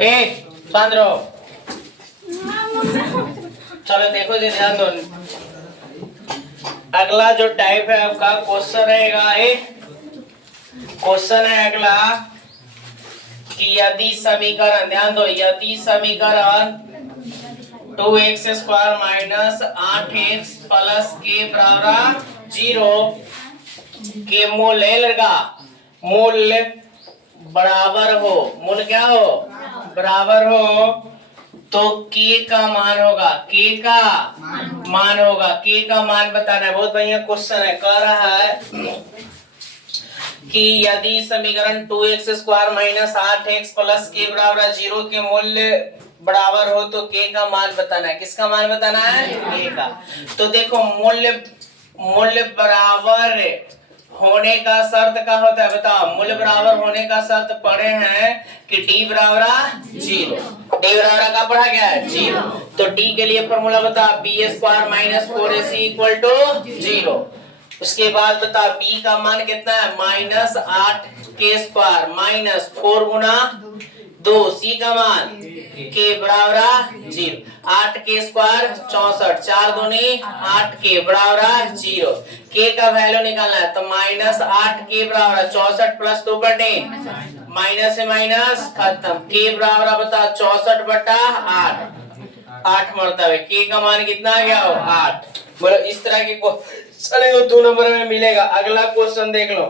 ए शांत रहो। चलो देखो जी, ध्यान दो। अगला जो टाइप है आपका क्वेश्चन रहेगा, एक क्वेश्चन है अगला कि यदि समीकरण, ध्यान दो, यदि समीकरण 2x² माइनस 8x प्लस के बराबर 0 के मूल्य लगा, मूल्य बराबर हो, मूल्य क्या हो, बराबर हो, तो k का मान होगा, k का मान होगा, k का मान बताना है। बहुत बढ़िया क्वेश्चन है। कह रहा है कि यदि समीकरण 2x² माइनस 8x प्लस के बराबर 0 के मूल्य बराबर हो तो k का मान बताना है। किसका मान बताना है? k का। तो देखो मूल्य बराबर होने का शर्त क्या होता है बताओ? मूल्य बराबर होने का शर्त पढ़े हैं कि d बराबर 0, d बराबर का पढ़ा गया है 0। तो d के लिए फॉर्मूला बता, b² minus 4ac equal to 0। उसके बाद बता b का मान कितना है, माइनस 8k² माइनस 4 गुना 2, c का मान k बराबर 0, 8k² 64, 4 दूनी 8k बराबर 0। k का वैल्यू निकालना है तो माइनस 8k बराबर 64 प्लस 2 बटे माइनस से माइनस खत्म, k बराबर बता 64 बटा 8, 8 मरतबे k का मान कितना आ गया हो 8। बोलो इस तरह के चलेगा 2 नंबर में मिलेगा। अगला क्वेश्चन देख लो।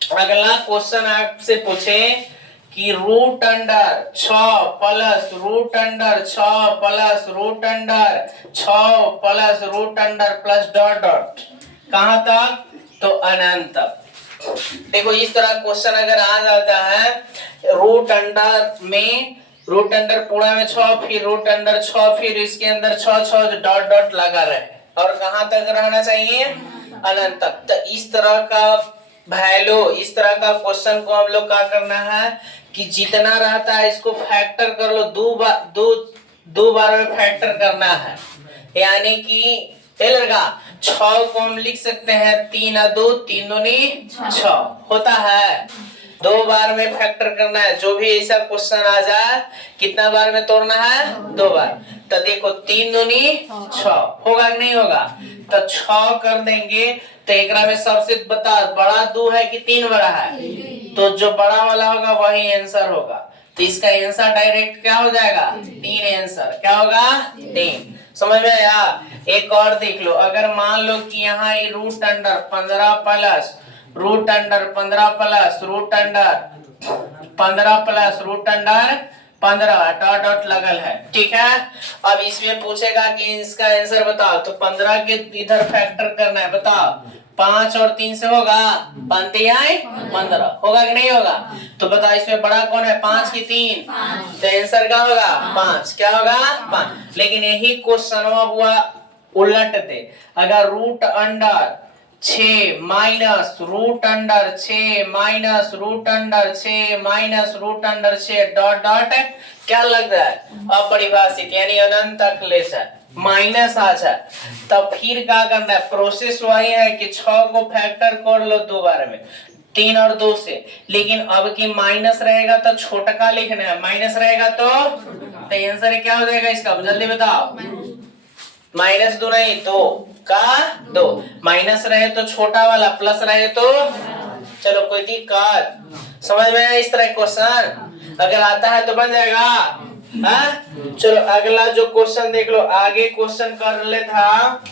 अगला क्वेश्चन आपसे पूछे कि root under 6 plus root under 6 plus root under 6 plus root under plus dot dot कहां तक, तो अनंत तक। देखो इस तरह क्वेश्चन अगर आ जाता है, रूट अंडर में रूट अंडर पूरा में 6, फिर रूट अंडर 6, फिर इसके अंदर 6 6 डॉट डॉट लगा रहे और कहां तक रहना चाहिए, अनंत तक। तो इस तरह का वैल्यू, इस तरह का क्वेश्चन को हम लोग क्या करना है कि जितना रहता है इसको फैक्टर कर लो, दो बार में फैक्टर करना है। यानी कि लगा 6 को हम लिख सकते हैं 3 और 2, 3 दूनी 6 होता है। 2 बार में फैक्टर करना है। जो भी ऐसा क्वेश्चन आ जाए कितना बार में तोड़ना है, 2 बार। तो देखो 3 दूनी 6 होगा कि नहीं होगा, तो 6 कर देंगे तो एकरा में सबसे बता बड़ा 2 है कि 3 बड़ा है, तो जो बड़ा वाला होगा वही आंसर होगा। तो इसका आंसर डायरेक्ट क्या हो जाएगा, 3 आंसर क्या होगा 3। समझ में आया? एक और देख लो। अगर मान लो कि यहाँ root under 15 plus root under 15 plus root under 15 plus root under 15 dot dot लगल है, ठीक है। अब इसमें पूछेगा कि इसका आंसर बताओ, तो 15 के इधर फैक्टर करना है। बताओ 5 और 3 से होगा, बनते आए 15 होगा कि नहीं होगा। तो बताओ इसमें बड़ा कौन है, 5 की 3, तो आंसर क्या होगा 5, क्या होगा 5। लेकिन यही क्वेश्चन हुआ उलट दे, अगर root under 6 minus root under 6 minus root under 6 minus root under 6 dot dot क्या लग रहा है, अपरिभाषित यानी अनंत तक ले जाए, माइनस आ जाए, तब फिर क्या करना है, प्रोसेस वही है कि 6 को फैक्टर कर लो 2 बार में, 3 और 2 से। लेकिन अब की माइनस रहेगा तो छोटा लिखना है, माइनस रहेगा तो आंसर क्या हो जाएगा इसका, जल्दी बताओ। माइनस 2 नहीं 2 का 2, माइनस रहे तो छोटा वाला, प्लस रहे तो, चलो कोई दिक्कत समझ में आया? इस तरह क्वेश्चन अगर आता है तो बन जाएगा। हाँ चलो अगला जो क्वेश्चन देख लो। आगे क्वेश्चन कर ले था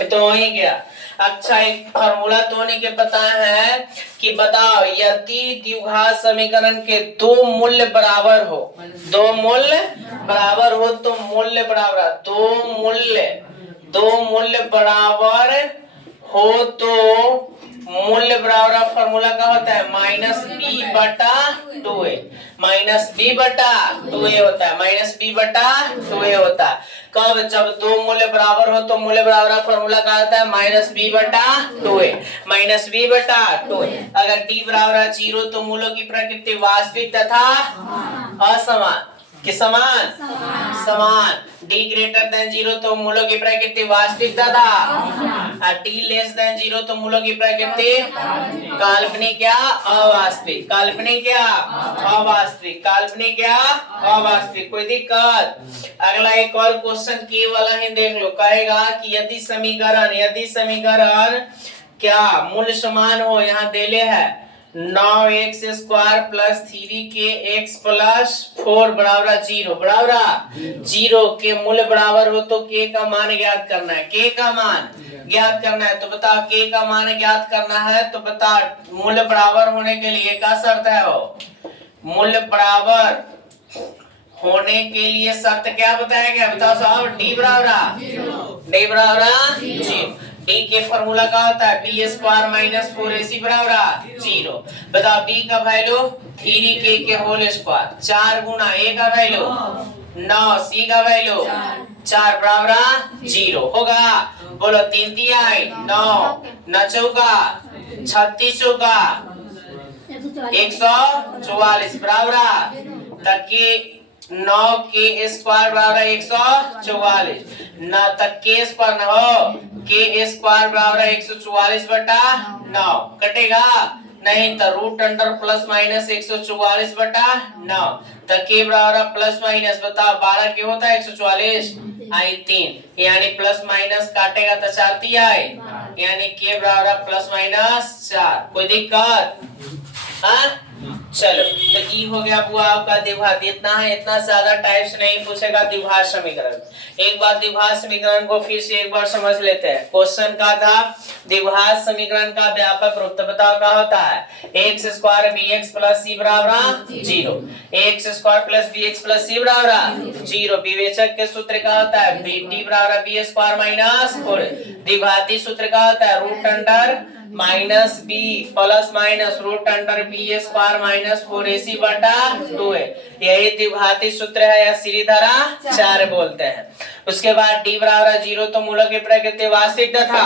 तो वही गया। अच्छा एक फॉर्मूला तो नहीं के पता है कि बताओ यदि द्विघात समीकरण के 2 मूल्य बराबर हो, 2 मूल्य बराबर हो तो मूल्य बराबर, 2 मूल्य बराबर हो तो मूल्य बराबर फॉर्मूला क्या होता है, माइनस बी बटा 2a, माइनस बी बटा 2a होता है, माइनस बी बटा 2a होता है। कब, जब 2 मूल्य बराबर हो तो मूल्य बराबर फॉर्मूला क्या होता है, माइनस बी बटा 2a, माइनस बी बटा 2a। अगर d बराबर 0 तो मूलों की प्रकृति वास्तविक तथा असमान, कि समान समान d ग्रेटर देन 0 तो मूलों की प्रकृति वास्तविक तथा और d लेस देन 0 तो मूलों की प्रकृति काल्पनिक या अवास्तविक काल्पनिक या अवास्तविक काल्पनिक या अवास्तविक कोई दिक्कत। अगला एक और क्वेश्चन के वाला ही देख लो कहेगा कि यदि समीकरण क्या मूल समान हो यहाँ देले है 9x square plus 3kx plus 4 बराबर 0 बराबर 0 के मूल्य बराबर हो तो k का मान ज्ञात करना है k का मान ज्ञात करना है। तो बता k का मान ज्ञात करना है तो बता मूल्य बराबर होने के लिए क्या शर्त है वो मूल्य बराबर होने के लिए शर्त क्या बताया गया बताओ साहब d बराबर 0 d के फॉर्मूला का होता है b स्क्वायर माइनस 4ac बराबर 0। बताओ d का वैल्यू 3k के होल स्क्वायर 4 गुना a का वैल्यू 9 c का वैल्यू 4 बराबर 0 होगा। बोलो 3 तिहाई 9 9 चौका 36 चौका 144 बराबर तक के 9 के स्क्वायर बराबर 144 न तक के स्क्वायर न हो के स्क्वायर बराबर 144 बटा 9 कटेगा नहीं तो रूट अंडर प्लस माइनस 144 बटा 9 तो के बराबर प्लस माइनस बताओ 12 के होता है 144 आई 3 यानी प्लस माइनस काटेगा तो 4 तिया है यानी के बराबर प्लस माइनस 4 कोई दिक्कत हाँ चलो तो ये हो गया बुआ आपका द्विघात इतना है इतना ज्यादा टाइप्स नहीं पूछेगा द्विघात समीकरण। एक बार द्विघात समीकरण को फिर से एक बार समझ लेते हैं। क्वेश्चन का था द्विघात समीकरण का व्यापक रूप तो बताओ क्या होता है x square bx plus c बराबर 0 x square plus bx plus c बराबर 0 विवेचक के सूत्र का होता है bt बराबर b स्क्वायर माइनस 4 द्विघाती सूत्र का होता है root under minus b plus minus root under b square minus 4ac बटा 2 है यही द्विघाती सूत्र है या सीरीधरा 4 बोलते हैं। उसके बाद d बराबर 0 तो मूलों की प्रकृति वास्तविक तथा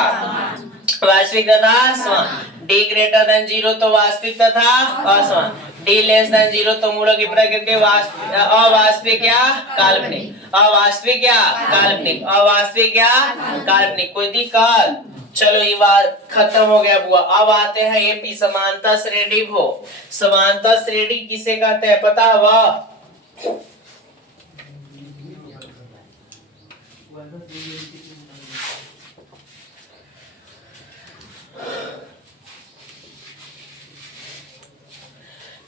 समान d ग्रेटर देन 0 तो वास्तविक तथा असमान d लेस देन 0 तो मूलों की प्रकृति अवास्तविक या काल्पनिक अवास्तविक या काल्पनिक कोई दिक्कत। चलो ये बात खत्म हो गया बुआ। अब आते हैं एपी समानता श्रेणी भो समानता श्रेणी किसे कहते हैं पता हुआ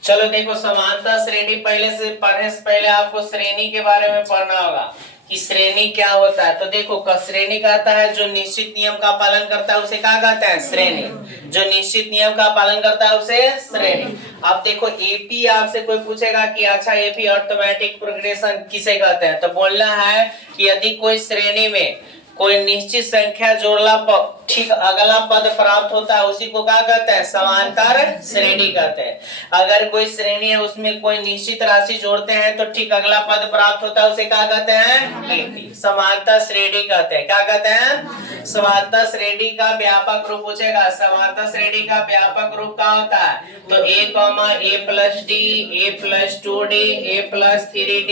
चलो देखो समानता श्रेणी पहले से पढ़ने से पहले आपको श्रेणी के बारे में पढ़ना होगा कि श्रेणी क्या होता है। तो देखो श्रेणी कहता है जो निश्चित नियम का पालन करता है उसे क्या कहते हैं श्रेणी जो निश्चित नियम का पालन करता है उसे श्रेणी। अब देखो एपी आपसे कोई पूछेगा कि अच्छा एपी अरिथमेटिक प्रोग्रेशन किसे कहते हैं तो बोलना है कि यदि कोई श्रेणी में कोई निश्चित संख्या जोड़ला पर ठीक अगला पद प्राप्त होता है उसी को क्या कहते हैं समांतर श्रेणी कहते हैं। अगर कोई श्रेणी है उसमें कोई निश्चित राशि जोड़ते हैं तो ठीक अगला पद प्राप्त होता है उसे क्या कहते हैं समांतर श्रेणी कहते हैं। क्या कहते हैं समांतर श्रेणी का व्यापक रूप पूछेगा समांतर श्रेणी का व्यापक रूप क्या होता है तो a plus D a plus 2d a plus 3d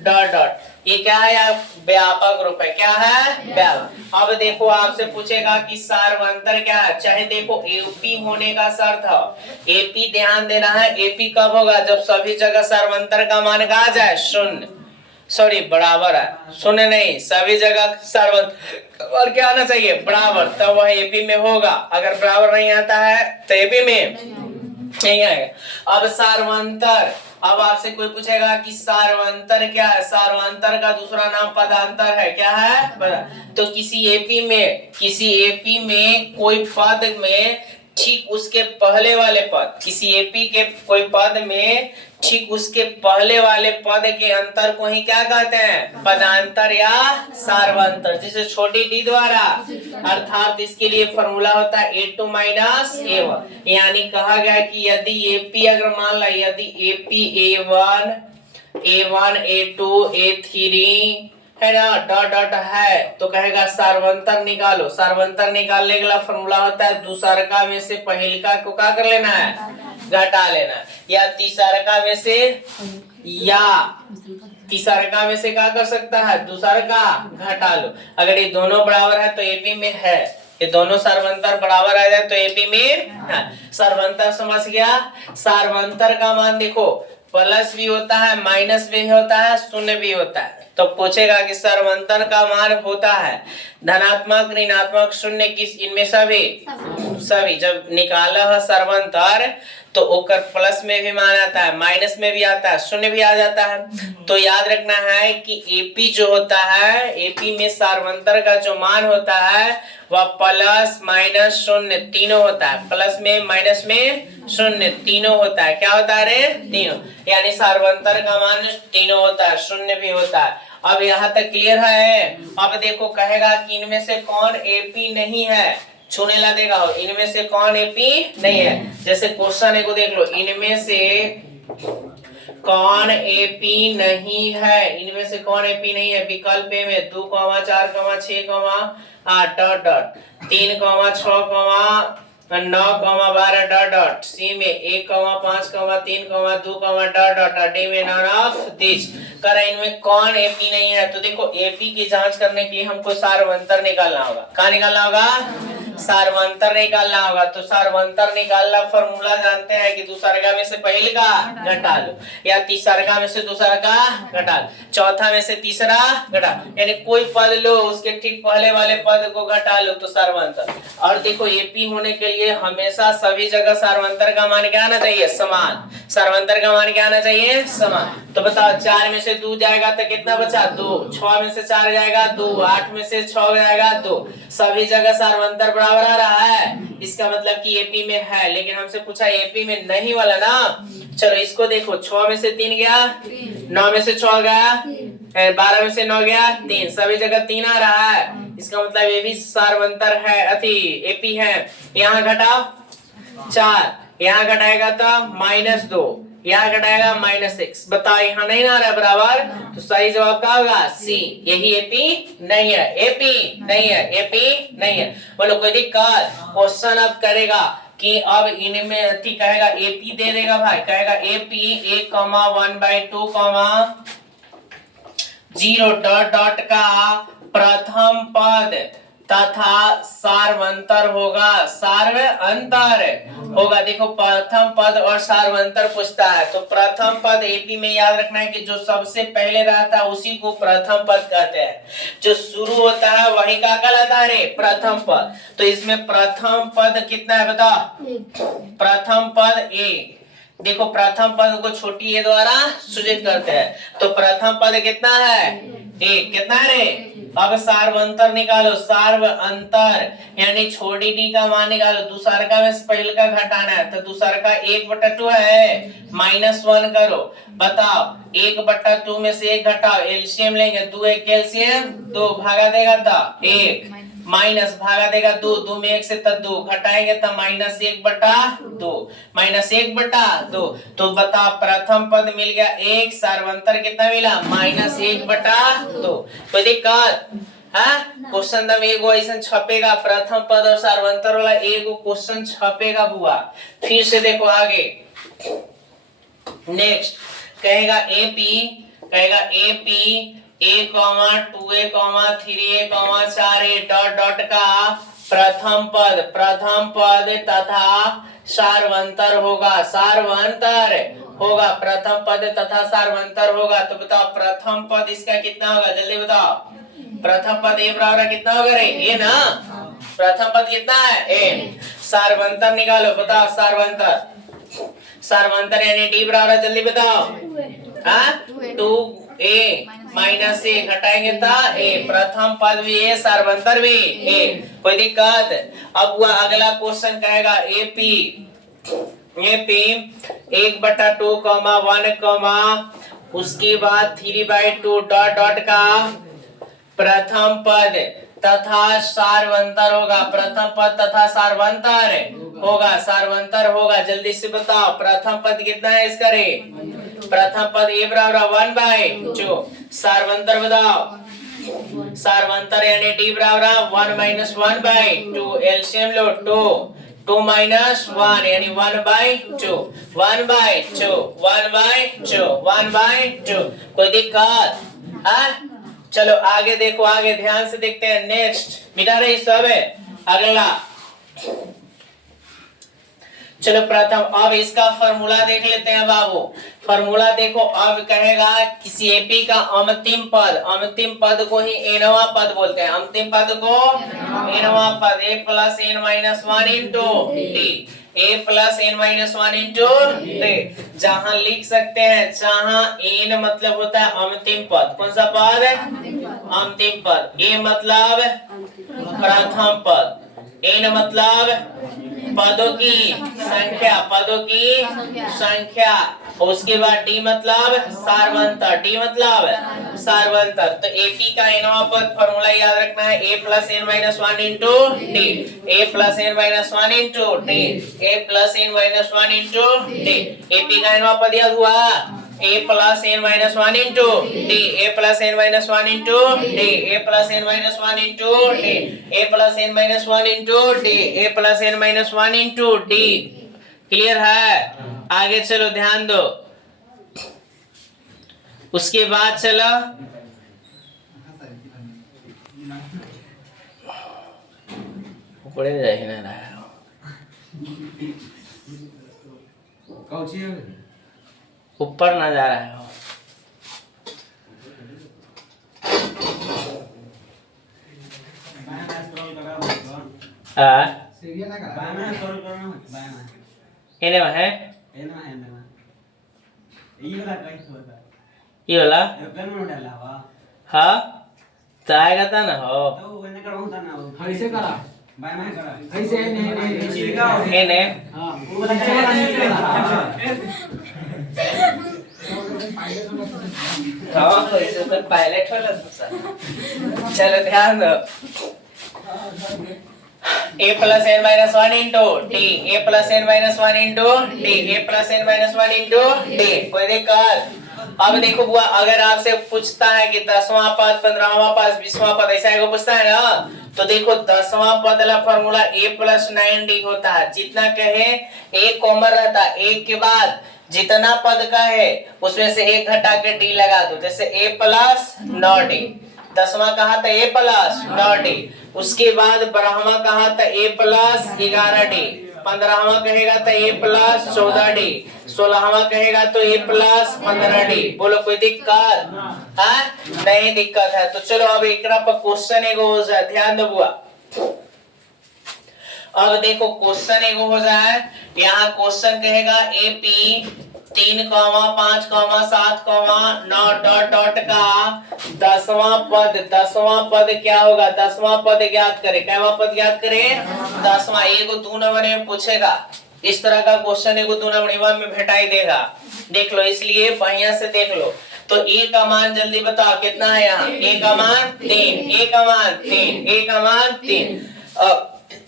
dot dot ये क्या है व्यापक रूप है क्या है व्यापक। अब देखो आपसे पूछेगा कि सार्वंतर क्या है चाहे देखो एपी होने का शर्त है एपी ध्यान देना है एपी कब होगा जब सभी जगह सार्वंतर का मान कहा जाए शून्य सॉरी बराबर है शून्य नहीं सभी जगह सार्वंतर और क्या आना चाहिए बराबर तब वह एपी में होगा। अगर बराबर नहीं आता है तो एपी में नहीं आएगा। अब सार्वंतर अब आपसे कोई पूछेगा कि सार्वंतर क्या है सार्वंतर का दूसरा नाम पदांतर है क्या है तो किसी एपी में कोई पद में ठीक उसके पहले वाले पद किसी एपी के कोई पद में ठीक उसके पहले वाले पद के अंतर को ही क्या कहते हैं पदांतर या सार्वंतर जिसे छोटी डी द्वारा अर्थात इसके लिए फॉर्मूला होता है a2 माइनस a1 यानी कहा गया कि यदि एपी अगर मान ला यदि एपी a1 a2 a3 है ना डॉट डॉट है तो कहेगा सार्वंतर निकालो सार्वंतर निकालने के लिए फॉर्मूला होता है दूसरका में से पहिलका को क्या कर लेना है घटा लेना, या तीसरका में से, या तीसरका में से क्या कर सकता है, दूसरका घटा लो। अगर ये दोनों बराबर है तो एपी में है, ये दोनों सर्वांतर बराबर आ जाए तो एपी में है। सर्वांतर समझ गया। सर्वांतर का मान देखो प्लस भी होता है, माइनस भी होता है, शून्य भी होता है। तो पूछेगा कि सर्वांतर का मान होता है धनात्मक, ऋणात्मक, शून्य, किस, इनमें सभी। जब निकाला है सर्वांतर तो ओकर प्लस में भी मान आता है, माइनस में भी आता है, शून्य भी आ जाता है। तो याद रखना है कि एपी जो होता है, एपी में सर्वांतर का जो मान होता है वह प्लस माइनस शून्य तीनों होता है। प्लस में माइनस में शून्य तीनों होता है। क्या होता है रे? तीनों। यानी सर्वांतर का मान तीनों होता है, शून्य भी होता है। अब यहाँ तक क्लियर है। अब देखो कहेगा कि इनमें से कौन एपी नहीं है, छूने ला देगा हो, इनमें से कौन एपी नहीं है। जैसे क्वेश्चन है को देख लो, इनमें से कौन एपी नहीं है, इनमें से कौन एपी नहीं है। विकल्प ए में 2, 4, 6, 8 डॉट डॉट 3, 6, 9, 12 डॉट डॉट। सी में 1, 5, 3, 2 डॉट डॉट। डी में नॉन ऑफ दिस। कर इनमें कौन एपी नहीं है। तो देखो एपी की जांच करने के लिए हमको सार्वंतर निकालना होगा। क्या निकालना होगा? सार्वंतर निकालना होगा। तो सार्वंतर निकालना फॉर्मूला जानते हैं कि दूसरका में से पहले का घटा लो, या तीसरका में से दूसरा का घटा लो, चौथा में से तीसरा घटा, यानी कोई पद लो उसके ठीक पहले वाले पद को घटा लो तो सार्वंतर। और देखो एपी होने के लिए हमेशा सभी जगह सार्वंतर का मान क्या आना चाहिए? समान। सार्वंतर का मान क्या आना चाहिए? समान। तो बताओ 4 में से 2 जाएगा तो कितना बचा? 2। 6 में से 4 जाएगा 2। 8 में से 6 जाएगा 2। सभी जगह सार्वंतर बराबर आ रहा है। इसका मतलब कि एपी में है, लेकिन हमसे पूछा एपी में नहीं वाला ना। चलो इसको देखो, 6 में से 3 गया, 9 में से 6 गया, 12 में से 9 गया 3, सभी जगह 3 आ रहा है। इसका मतलब ये भी सार्वंतर है, अति एपी है। यहाँ घटाओ 4, यहाँ घटाएगा तो -2, यहाँ घटाएगा -6। बताओ यहाँ नहीं ना आ रहा है बराबर, तो सही जवाब क्या होगा? सी। यही एपी नहीं है, एपी नहीं है, एपी नहीं है। बोलो कोई दिक्कत? क्वेश्चन अब करेगा कि अब इनमें अति कहेगा एपी दे देगा भाई, कहेगा एपी 1,1/2, 0 डॉट डॉट का प्रथम पद तथा सार्वंतर होगा, सार्वंतर होगा। देखो प्रथम पद और सार्वंतर पूछता है, तो प्रथम पद एपी में याद रखना है कि जो सबसे पहले रहता है उसी को प्रथम पद कहते हैं। जो शुरू होता है वही का कहलाता है रे? प्रथम पद। तो इसमें प्रथम पद कितना है बताओ? प्रथम पद ए। देखो प्रथम पद को छोटी ए द्वारा सूचित करते हैं, तो प्रथम पद कितना है? एक। कितना है रे? अब सार्वंतर निकालो, सार्वंतर यानी छोटी डी का मान निकालो। दूसरका में से पहले का घटाना है, तो दूसरका 1/2 है, -1 करो। बताओ 1/2 में से 1 घटाओ, एलसीएम लेंगे, 2 1 एलसीएम 2, भागा देगा तो 1, माइनस भागा देगा 2, 2 में 1 से तो 2 घटाएंगे तो -1/2, -1/2। तो बताओ प्रथम पद मिल गया 1, सार्वंतर कितना मिला? -1/2। कोई दिक्कत? क्वेश्चन दम एगो ऐसा छपेगा, प्रथम पद और सार्वंतर वाला एगो क्वेश्चन छपेगा बुआ। फिर से देखो आगे, नेक्स्ट कहेगा AP A, 2A, 3A, 4A dot dot का प्रथम पद तथा सार्वंतर होगा, सार्वंतर होगा, प्रथम पद तथा सार्वंतर होगा। तो बताओ प्रथम पद इसका कितना होगा? जल्दी बताओ। प्रथम पद ए बराबर कितना होगा रे? ए ना। प्रथम पद कितना है? ए। सार्वंतर निकालो, बताओ सार्वंतर यानी डी बराबर, जल्दी बताओ। 2A -A घटाएंगे तो ए, प्रथम पद भी ए, सार्वंतर भी ए। कोई दिक्कत? अब हुआ अगला क्वेश्चन कहेगा एपी 1/2, 1, उसके बाद 3/2 डॉट डॉट का प्रथम पद तथा सार्वंतर होगा, प्रथम पद तथा सार्वंतर होगा। जल्दी से बताओ प्रथम पद कितना है इसका रे? प्रथम पद ए बराबर 1/2, सार्वंतर बताओ। सार्वंतर यानी डी बराबर 1 - 1/2, एलसीएम लो 2, 2 माइनस 1 यानी 1/2 1/2 1/2 1/2। कोई दिक्कत है? चलो आगे देखो, आगे ध्यान से देखते हैं। नेक्स्ट मिटा रही सब है। अगला चलो प्रथम अब इसका फॉर्मूला देख लेते हैं बाबू। फॉर्मूला देखो, अब कहेगा किसी एपी का अंतिम पद को ही एनवा पद बोलते हैं। अंतिम पद को एनवा पद a plus n minus 1 into T, a plus n minus 1 into T. जहां लिख सकते हैं, जहां n मतलब होता है अंतिम पद। कौन सा पद? अंतिम पद। a मतलब प्रथम पद, n मतलब पदों की संख्या, उसके बाद डी मतलब सारवंतर, तो एपी का एनवा पद फॉर्मूला याद रखना है a plus n minus 1 into T, a plus n minus 1 into T, a plus n minus 1 into T. AP का एनवा पद याद हुआ a plus n minus 1 into D, a plus n minus 1 into D, a plus n minus 1 into D, a plus n minus 1 into D, a plus n minus 1 into D. Clear है? आगे चलो ध्यान दो। उसके बाद चलो ऊपर जाए ना रहा ऊपर ना जा रहा है। एने में है ये वाला हाँ तो आएगा था ना हो ऐसे करा ऐसे एने हाँ ऐसे तो पायलट वाला दूसरा। चलो ध्यान दो, a plus n minus 1 into T, a plus n minus 1 into T, a plus n minus 1 into T. कोई दिक्कत? अब देखो बुआ, अगर आपसे पूछता है कि 10वां पद, 15वां पद, 20वां पद, ऐसा है पूछता है ना, तो देखो 10वां पद वाला फॉर्मूला a प्लस 9d होता है। जितना कहे एक कॉमन रहता है, एक के बाद जितना पद का है उसमें से एक घटा के d लगा दो। जैसे a प्लस 9d, 10वां कहा था a प्लस 9d, उसके बाद 12वां कहा था a प्लस 11d, 15वां कहेगा तो a प्लस 14d, 16वां कहेगा तो a प्लस 15d। बोलो कोई दिक्कत है? नहीं दिक्कत है। तो चलो अब एक पर क्वेश्चन एगो हो जाए, ध्यान दो बुआ। अब देखो क्वेश्चन एगो हो जाए, यहाँ क्वेश्चन कहेगा एपी 3, 5, 7, 9 डॉट डॉट का 10वां पद क्या होगा? 10वां पद ज्ञात करे। कैवा पद ज्ञात करे? 10वां। एगो 2 नंबर में पूछेगा, इस तरह का क्वेश्चन एगो 2 नंबर में भेटाई देगा। देख लो, इसलिए बढ़िया से देख लो। तो a का मान जल्दी बताओ कितना है यहाँ? a का मान 3, a का मान 3, a का मान 3।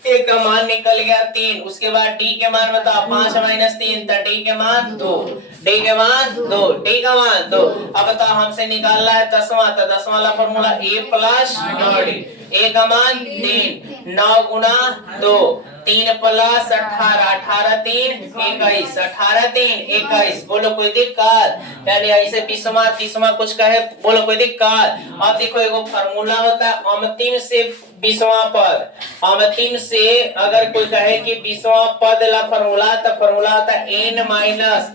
a का मान निकल गया 3। उसके बाद d के मान बताओ, 5 माइनस 3 तो d के मान 2, d के मान 2, d का मान 2। अब बताओ हमसे निकालना है 10वां, तो 10वां वाला formula a plus 9d, a का मान 3, 9 गुना 2, 3 प्लस 18, 18 3 21, 18 3 21। बोलो कोई दिक्कत? यानी ऐसे 20वां 30वां कुछ कहे, बोलो कोई दिक्कत? अब देखो एगो फार्मूला होता है अंतिम से 20वां पद। अंतिम से अगर कोई कहे कि 20वां पद ला फार्मूला, तो फार्मूला होता है n minus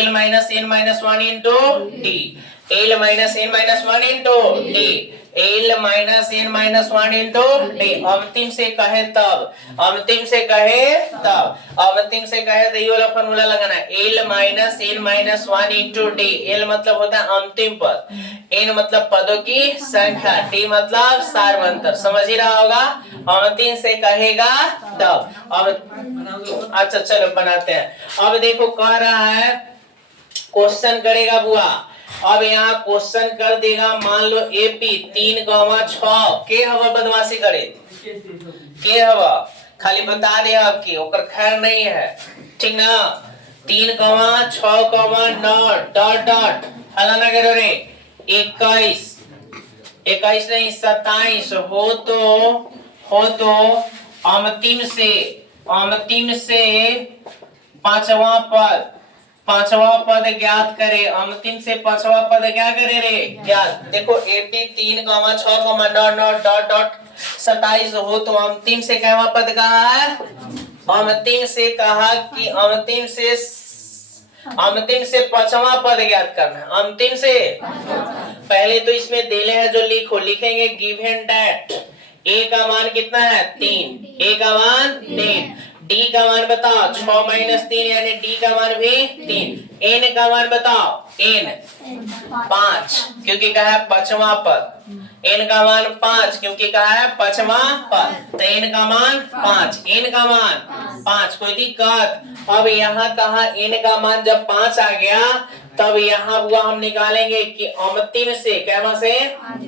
l minus n minus 1 into T, l minus n minus 1 into T, l minus n minus 1 into T. अंतिम से कहे तब, अंतिम से कहे तब, अंतिम से कहे तो ये वाला फॉर्मूला लगाना है, l minus n minus 1 into T. l मतलब होता है अंतिम पद, n मतलब पदों की संख्या, t मतलब सारवंतर। समझ ही रहा होगा? अंतिम से कहेगा तब। अब अच्छा चलो बनाते हैं। अब देखो कह रहा है क्वेश्चन करेगा बुआ। अब यहाँ क्वेश्चन कर देगा, मान लो एपी 3, 6 के हवा बदमाशी करे, के हवा खाली बता दे आपकी, ओकर खैर नहीं है, ठीक ना। 3, 6, 9 डॉट डॉट हलाना करो रे 21 नहीं 27 हो तो अंतिम से अंतिम से पांचवा पद ज्ञात करे। अंतिम से पांचवा पद क्या करे रे? ज्ञात। देखो AP 3, 6, dot dot dot dot 27 हो तो अंतिम से क्या पद कहा है? अंतिम से कहा कि अंतिम से पांचवा पद ज्ञात करना है। अंतिम से पहले तो इसमें देले है जो लिखेंगे गिवन दैट ए का मान कितना है? 3, ए का मान 3, डी का मान बताओ 6 - 3 यानी डी का मान भी 3, एन का मान बताओ एन 5 क्योंकि कहा है पांचवा पद, एन का मान 5 क्योंकि कहा है पांचवा पद, तो एन का मान 5, एन का मान 5। कोई दिक्कत? अब यहाँ कहा एन का मान जब 5 आ गया तब यहाँ हुआ हम निकालेंगे कि अंतिम से क्या से?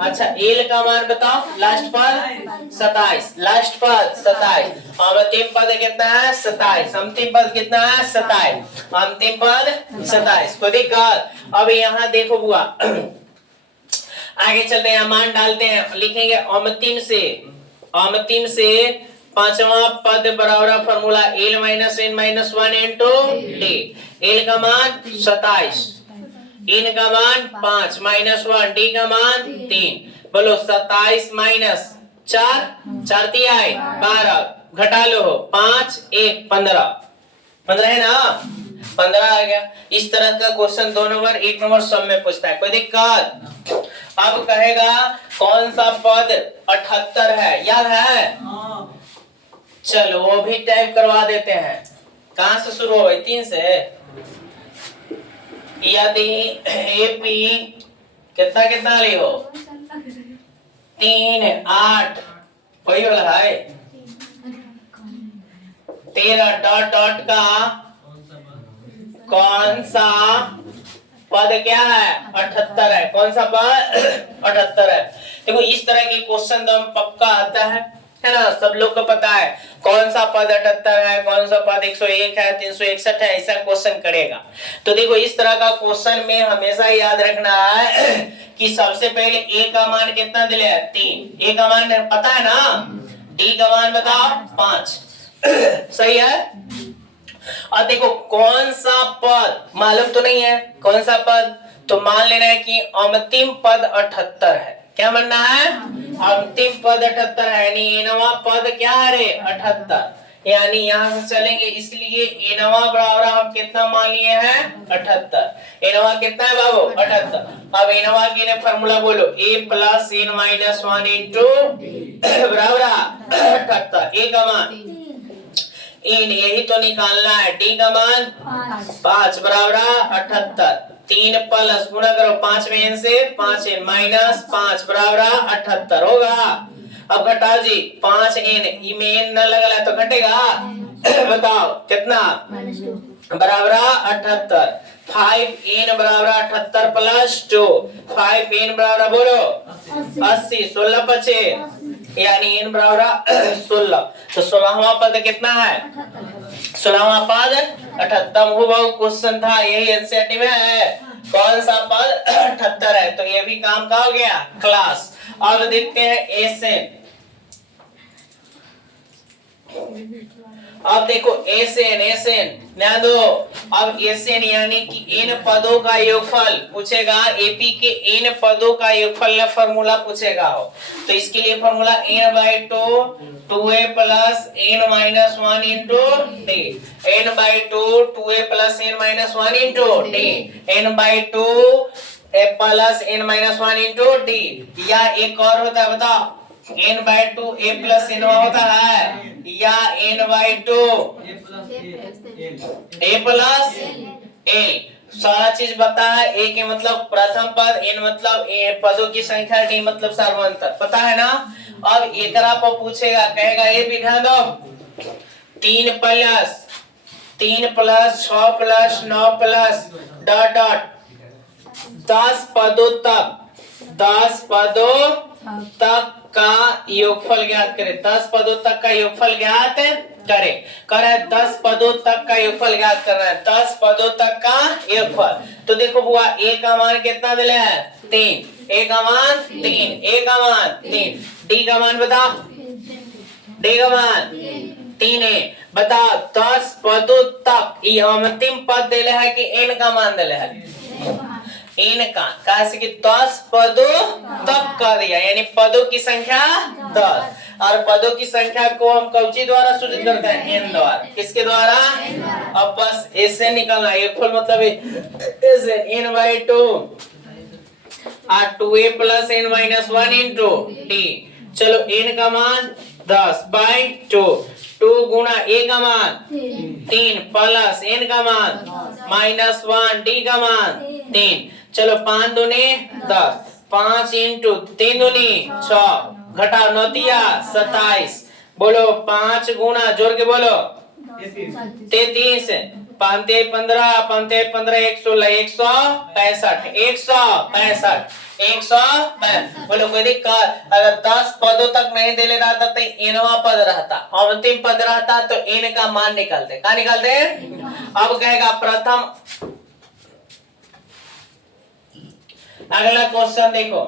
अच्छा एल का मान बताओ, लास्ट पद 27, लास्ट पद 27, अंतिम पद कितना है? 27, अंतिम पद कितना है? 27, अंतिम पद 27। कोई दिक्कत? अब यहाँ देखो बुआ आगे चलते हैं, मान डालते हैं, लिखेंगे अंतिम से पांचवा पद बराबर formula L - N - 1 into D। L का मान 27, N का मान 5 - 1, D का मान 3। बोलो 27 माइनस 4, 4 तिया 12, घटा लो 5 1 15, 15 है ना? 15 आ गया। इस तरह का क्वेश्चन 2 नंबर 1 नंबर सब में पूछता है। कोई दिक्कत? अब कहेगा कौन सा पद 78 है? याद है? चलो वो भी टाइप करवा देते हैं। कहां से शुरू हो? 3 से। यदि एपी कितना कितना ली हो? 3 8 वही वाला है 13 डॉट डॉट का कौन सा पद क्या है? 78 है। कौन सा पद? 78 है। देखो इस तरह के क्वेश्चन तो पक्का आता है ना? सब लोग को पता है कौन सा पद 78 है, कौन सा पद 101 है, 361 है, ऐसा क्वेश्चन करेगा। तो देखो इस तरह का क्वेश्चन में हमेशा याद रखना है कि सबसे पहले ए का मान कितना दिया है? 3, ए का मान पता है ना? डी का मान बताओ 5 सही है। और देखो कौन सा पद मालूम तो नहीं है, कौन सा पद? तो मान लेना है कि अंतिम पद 78 है। क्या मानना है? अंतिम पद 78 है, यानी एनवा पद क्या है रे? 78, यानी यहाँ से चलेंगे, इसलिए एनवा बराबर हम कितना मान लिए हैं? 78। एनवा कितना है बाबू? 78। अब एनवा के फॉर्मूला बोलो, a + n - 1 इनटू बराबर 78, ए का मान इन यही तो निकालना है, डी का मान 5 बराबर 78, 3 प्लस गुणा करो 5 में n से 5 n माइनस 5 बराबर 78 होगा। अब घटाओ जी 5 n में n न लगा तो घटेगा बताओ कितना? बराबर 78, 5 n बराबर 78 प्लस 2, 5 n बराबर बोलो 80, 16 बचे यानी n बराबर 16। तो 16वां पद कितना है? 16वां पद 78 हुआ क्वेश्चन था, यही एनसीईआरटी में है। कौन सा पद 78 है? तो ये भी काम का हो गया क्लास। अब देखते हैं एसएन। अब देखो एसएन ध्यान दो। अब एसएन यानी कि n पदों का योगफल पूछेगा, एपी के n पदों का योगफल का फॉर्मूला पूछेगा हो। तो इसके लिए formula n/2 2a + n - 1 into d, n/2 2a + n - 1 into d, n/2 a + n - 1 into d। या एक और होता है बताओ, n/2 a + n होता है या n/2 a + l। सारा चीज बता है। a के मतलब प्रथम पद, n मतलब पदों की संख्या, d मतलब सर्वांतर, पता है ना? अब एकरा पर पूछेगा, कहेगा ये भी ध्यान दो 3 + 6 + 9 + डॉट डॉट 10 पदों तक का योगफल ज्ञात करें। 10 पदों तक का योगफल ज्ञात करें। कर है 10 पदों तक का योगफल ज्ञात करना है, 10 पदों तक का योगफल। तो देखो बुआ ए का मान कितना दिले है? 3, ए का मान 3, ए का मान 3, डी का मान बताओ, डी का मान 3 है। बताओ 10 पदों तक ये अंतिम पद देले है कि n का मान देले है? n का, कैसे कि 10 पदों तक कर दिया, यानी पदों की संख्या 10, और पदों की संख्या को हम कौची द्वारा सूचित करते हैं? n द्वारा। किसके द्वारा? अब बस ऐसे निकलना, एक फुल मतलब ऐसे n/2 और 2a plus n minus 1 into d। चलो n का मान 10/2, 2 गुना a का मान 3 प्लस n का मान -1, d का मान 3। चलो 5 दूनी 10, 5 इंटू 3 दूनी 6, घटाओ 9 तिया 27, बोलो 5 गुना जोड़ के बोलो 33, 5 तिया 15, 5 तिया 15, 165, 165। बोलो कोई दिक्कत? अगर 10 पदों तक नहीं दे ले रहा था तो एनवा पद रहता, अंतिम पद रहता तो एन का मान निकालते। क्या निकालते? अब कहेगा प्रथम। अगला क्वेश्चन देखो,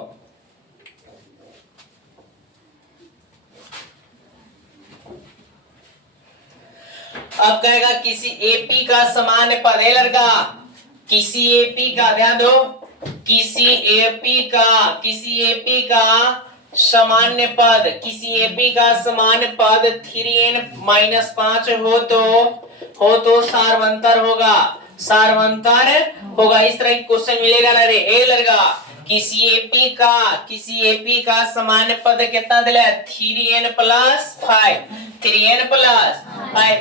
अब कहेगा किसी एपी का सामान्य पद है लड़का, किसी एपी का, ध्यान दो, किसी एपी का सामान्य पद, किसी एपी का सामान्य पद 3n-5 हो तो सार्वंतर होगा। इस तरह की क्वेश्चन मिलेगा ना रे। ए लड़का, किसी एपी का सामान्य पद कितना दिला है? 3n+5,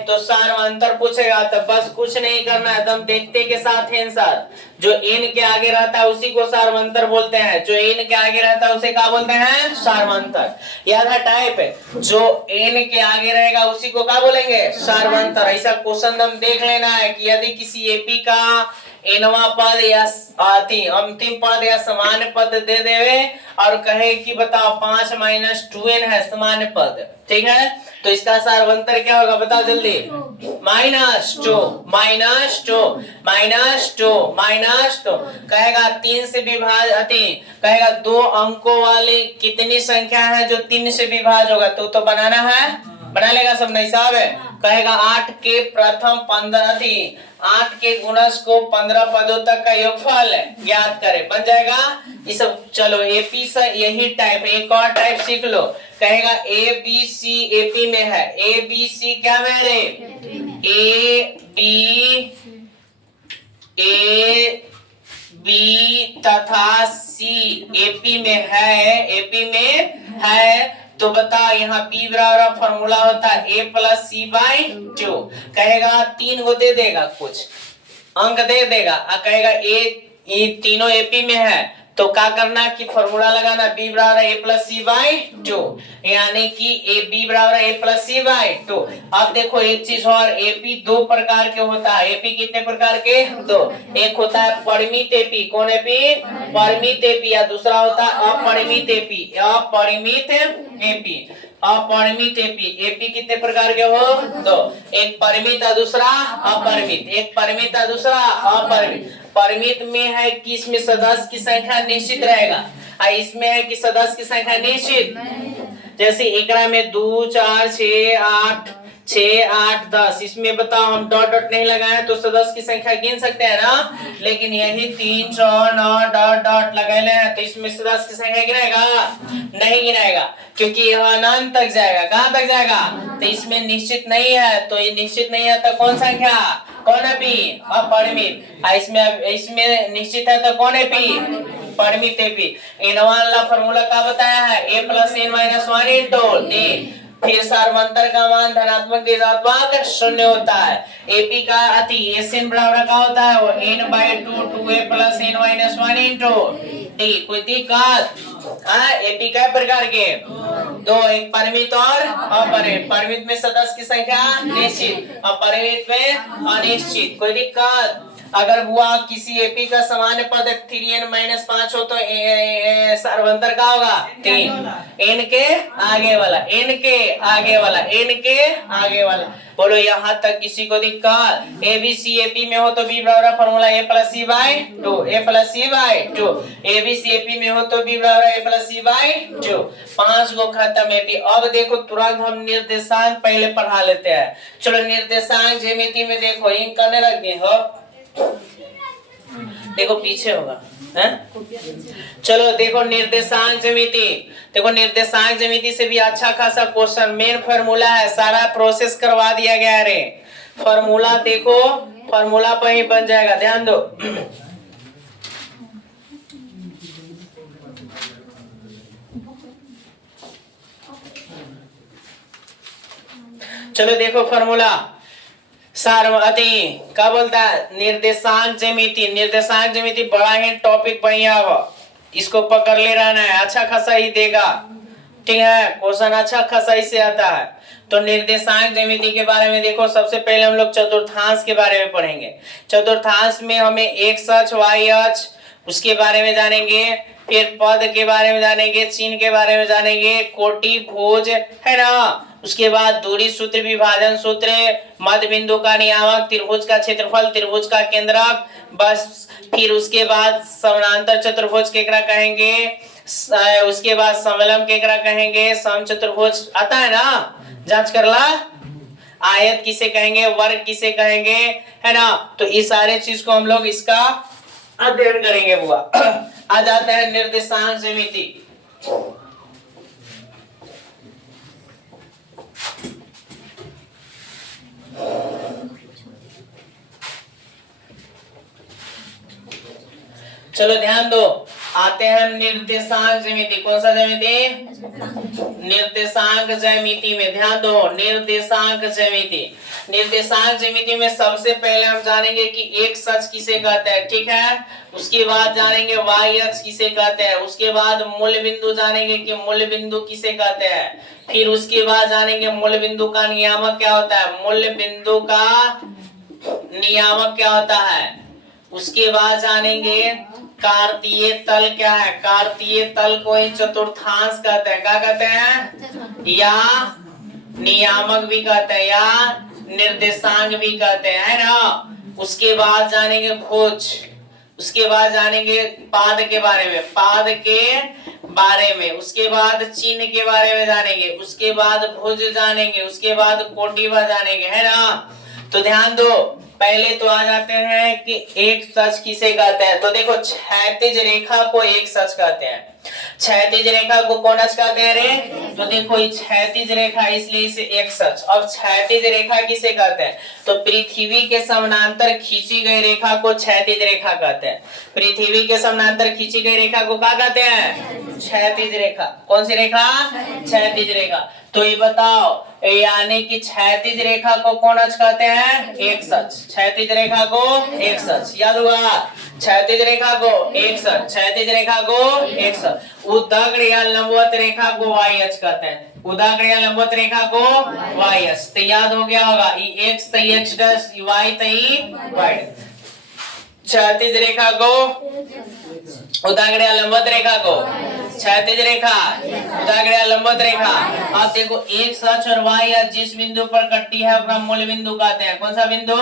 तो सार्वंतर पूछेगा तो बस कुछ नहीं करना है, एकदम देखते के साथ आंसर। जो n के आगे रहता है उसी को सार्वंतर बोलते हैं, जो n के आगे रहता है उसे क्या बोलते हैं? सार्वंतर। याद है टाइप है, जो n के आगे रहेगा उसी को क्या बोलेंगे? सार्वंतर। ऐसा क्वेश्चन हम देख लेना है कि यदि किसी एपी का एनवा पद या अंतिम पद या सामान्य पद दे देवे और कहे कि बताओ 5 - 2n है सामान्य पद, ठीक है, तो इसका सार्वंतर क्या होगा? बताओ जल्दी। -2 कहेगा 3 से विभाजित, कहेगा 2 अंकों वाली कितनी संख्या है जो 3 से विभाज्य होगा? तो बनाना है, बना लेगा सब, नहीं साहब है। कहेगा 8 के प्रथम 8 के गुणज को 15 पदों तक का योगफल ज्ञात करें, बन जाएगा ये सब। चलो एपी से यही टाइप, एक और टाइप सीख लो। कहेगा ए बी सी एपी में है, ए बी सी क्या में रे? ए बी तथा सी एपी में है, तो बता यहाँ P बराबर फॉर्मूला होता है a+c/2। कहेगा 3 को दे देगा, कुछ अंक दे देगा, कहेगा ये तीनों एपी में है, तो क्या करना कि फॉर्मूला लगाना b बराबर a+c/2, यानी कि b बराबर a+c/2। अब देखो एक चीज और, एपी 2 प्रकार के होता है। एपी कितने प्रकार के? 2। एक होता है परिमित एपी, कौन एपी? परिमित एपी, या दूसरा होता है अपरिमित एपी। अपरिमित एपी कितने प्रकार के हो? 2। एक परिमित और दूसरा अपरिमित, एक परिमित और दूसरा अपरिमित। परिमित में है कि इसमें सदस्य की संख्या निश्चित रहेगा, और इसमें है कि सदस्य की संख्या निश्चित, जैसे एकरा में 2 4 6 8 6 8 10, इसमें बताओ हम डॉट डॉट नहीं लगाए तो सदस्य की संख्या गिन सकते हैं ना, लेकिन यही 3 6 9 डॉट डॉट लगाए हैं तो इसमें सदस्य की संख्या गिनाएगा? नहीं गिनाएगा, क्योंकि यह अनंत तक जाएगा। कहां तक जाएगा? तो इसमें निश्चित नहीं है, तो ये निश्चित नहीं है तो कौन संख्या? कौन है पी? अपरिमित। इसमें निश्चित है तो कौन है पी? परिमित एपी। एन वाला फॉर्मूला क्या बताया है? a+n-1 into d। फिर सार्वंतर का मान धनात्मक ऋणात्मक 0 होता है। एपी का एसएन बराबर क्या होता है? वो n/2 2a+n-1 इंटू d। कोई दिक्कत? एपी क्या प्रकार के? 2, एक परिमित और अपरिमित। परिमित में सदस्य की संख्या निश्चित, अपरिमित में अनिश्चित। कोई दिक्कत? अगर बुआ किसी एपी का सामान्य पद 3n माइनस 5 हो तो सार्वंतर का होगा 3, n के आगे वाला, n के आगे वाला, n के आगे वाला। बोलो यहाँ तक किसी को दिक्कत? ए बी सी एपी में हो तो बी बराबर formula a plus c by 2, a plus c by 2। A b c AP में हो तो बी बराबर a प्लस सी बाई 2। 5 गो खत्म एपी। अब देखो तुरंत हम निर्देशांक पहले पढ़ा लेते हैं। चलो निर्देशांक ज्यामिति में देखो इंक करने लगे हो, देखो पीछे होगा है? चलो देखो निर्देशांक ज्यामिति, देखो निर्देशांक ज्यामिति से भी अच्छा खासा क्वेश्चन, मेन फार्मूला है, सारा प्रोसेस करवा दिया गया रे। फार्मूला देखो, फार्मूला पर ही बन जाएगा, ध्यान दो। चलो देखो फार्मूला सारवती क्या बोलता है? निर्देशांक ज्यामिति। निर्देशांक ज्यामिति बड़ा ही टॉपिक बढ़िया हो, इसको पकड़ ले रहना है, अच्छा खासा ही देगा, ठीक है? क्वेश्चन अच्छा खासा इससे आता है। तो निर्देशांक ज्यामिति के बारे में देखो, सबसे पहले हम लोग चतुर्थांश के बारे में पढ़ेंगे। चतुर्थांश में हमें एक्स अक्ष, वाई अक्ष, उसके बारे में जानेंगे, फिर पद के बारे में जानेंगे, चिन्ह के बारे में जानेंगे, कोटि, भुज, है ना? उसके बाद दूरी सूत्र, विभाजन सूत्र, मध्य बिंदु का नियामक, त्रिभुज का क्षेत्रफल, त्रिभुज का केंद्रक, बस। फिर उसके बाद समानांतर चतुर्भुज केकरा कहेंगे, उसके बाद समलंब केकरा कहेंगे, समचतुर्भुज आता है ना, जांच कर ला। आयत किसे कहेंगे, वर्ग किसे कहेंगे, है ना? तो इस सारे चीज को हम लोग इसका अध्ययन करेंगे बुआ। आ जाता है निर्देशांक ज्यामिति। चलो ध्यान दो, आते हैं निर्देशांक ज्यामिति। कौन सा ज्यामिति? निर्देशांक ज्यामिति में ध्यान दो, निर्देशांक ज्यामिति। निर्देशांक ज्यामिति में सबसे पहले हम जानेंगे कि एक्स अक्ष किसे कहते हैं, ठीक है? उसके बाद जानेंगे वाई अक्ष किसे कहते हैं, उसके बाद मूल बिंदु जानेंगे कि मूल बिंदु किसे कहते हैं, फिर उसके बाद जानेंगे मूल बिंदु का नियामक क्या होता है, मूल बिंदु का नियामक क्या होता है। उसके बाद जानेंगे कार्तीय तल क्या है, कार्तीय तल को ही चतुर्थांश कहते हैं, क्या कहते हैं? या नियामक भी कहते हैं, या निर्देशांक भी कहते हैं, है ना? उसके बाद जानेंगे भुज, उसके बाद जानेंगे पाद के बारे में, पाद के बारे में, उसके बाद चिन्ह के बारे में जानेंगे, उसके बाद भुज जानेंगे, उसके बाद कोटिवा जानेंगे, है ना? तो ध्यान दो, पहले तो आ जाते हैं कि एक सच किसे कहते हैं। तो देखो क्षैतिज रेखा को एक सच कहते हैं। क्षैतिज रेखा को कौन अक्ष कहते हैं रे? तो देखो ये क्षैतिज रेखा, इसलिए इसे एक सच। अब क्षैतिज रेखा किसे कहते हैं? तो पृथ्वी के समानांतर खींची गई रेखा को क्षैतिज रेखा कहते हैं। पृथ्वी के समानांतर खींची गई रेखा को क्या कहते हैं? क्षैतिज रेखा। कौन सी रेखा? क्षैतिज रेखा। तो ये बताओ, यानी कि क्षैतिज रेखा को कौन अक्ष कहते हैं? एक सच। क्षैतिज रेखा को एक सच, याद हुआ? क्षैतिज रेखा को एक सच, क्षैतिज रेखा को एक सच। उदग्र या लंबवत रेखा को वाई अक्ष कहते हैं। उदग्र या लंबवत रेखा को वाई अक्ष। तो याद हो गया होगा, ये एक्स तई एक्स डैश, वाई तई वाई। क्षैतिज रेखा को उदग्र या लंबवत रेखा को क्षैतिज रेखा, उदग्र या लंबवत रेखा। अब देखो एक सच और वाई जिस बिंदु पर कटती है उसका मूल बिंदु कहते हैं। कौन सा बिंदु?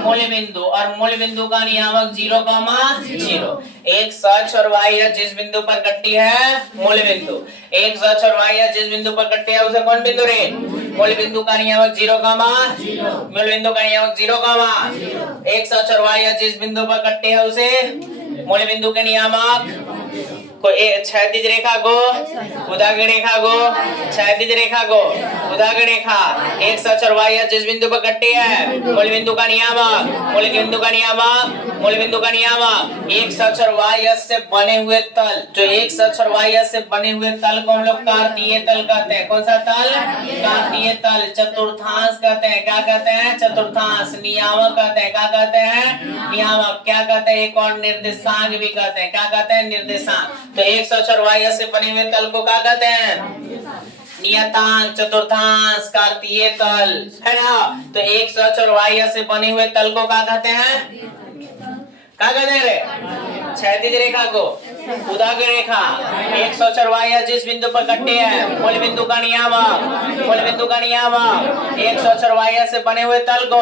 मूल बिंदु। और मूल बिंदु का नियामक 0,0। एक सच और वाई जिस बिंदु पर कटती है मूल बिंदु, एक सच और वाई जिस बिंदु पर कटती है उसे कौन बिंदु रे? मूल बिंदु का नियामक 0,0, मूल बिंदु का नियामक 0,0। एक सच और वाई जिस बिंदु पर कटती है उसे मूल बिंदु के नियामक को क्षैतिज रेखा को, उदग्र रेखा को, क्षैतिज रेखा को, उदग्र रेखा, एक सच और वाई जिस बिंदु पर कटती है मूल बिंदु का नियामक, मूल बिंदु का नियामक, मूल बिंदु का नियामक। एक सच और वाई से बने हुए तल, जो एक सच और वाई से बने हुए तल को हम लोग कार्तीय तल कहते हैं। कौन सा तल? कार्तीय तल। चतुर्थांश कहते हैं। क्या कहते हैं? चतुर्थांश। नियामक कहते हैं। क्या कहते हैं? नियामक। क्या कहते हैं? एक और निर्देशांक भी कहते हैं। क्या कहते हैं? निर्देशांक। तो एक सच और वाई से बने हुए तल को क्या कहते हैं? नियतांक, चतुर्थांश, कार्तीय तल, है ना? तो एक सच और वाई से बने हुए तल को क्या कहते हैं? क्या कहते हैं रे क्षैतिज रेखा को उदागर रेखा x और y जिस बिंदु पर कटे हैं मूल बिंदु का नियामक x और y से बने हुए तल को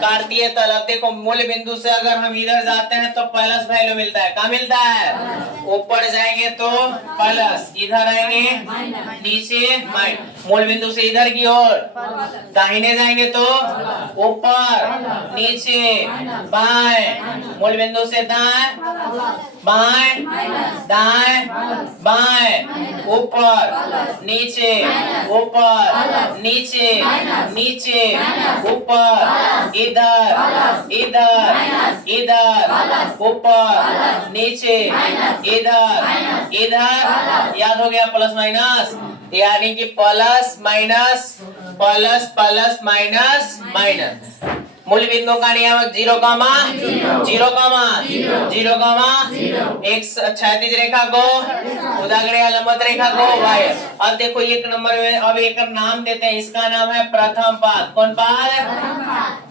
कार्तीय तल। अब देखो मूल बिंदु से अगर हम इधर जाते हैं तो प्लस वैल्यू मिलता है, क्या मिलता है? ऊपर जाएंगे तो प्लस, इधर आएंगे नीचे माइनस। मूल बिंदु से इधर की ओर दाहिने जाएंगे तो ऊपर नीचे बाएं, मूल बिंदु से दाएं बाएं दाएं बाएं, ऊपर नीचे नीचे ऊपर इधर ऊपर नीचे इधर याद हो गया प्लस माइनस, यानी कि प्लस माइनस माइनस। मूल बिंदु का नियामक 0, एक क्षैतिज रेखा को उदागर या लंबवत रेखा को y। अब देखो एक नंबर में अब एक नाम देते हैं, इसका नाम है प्रथम पाद। कौन पाद?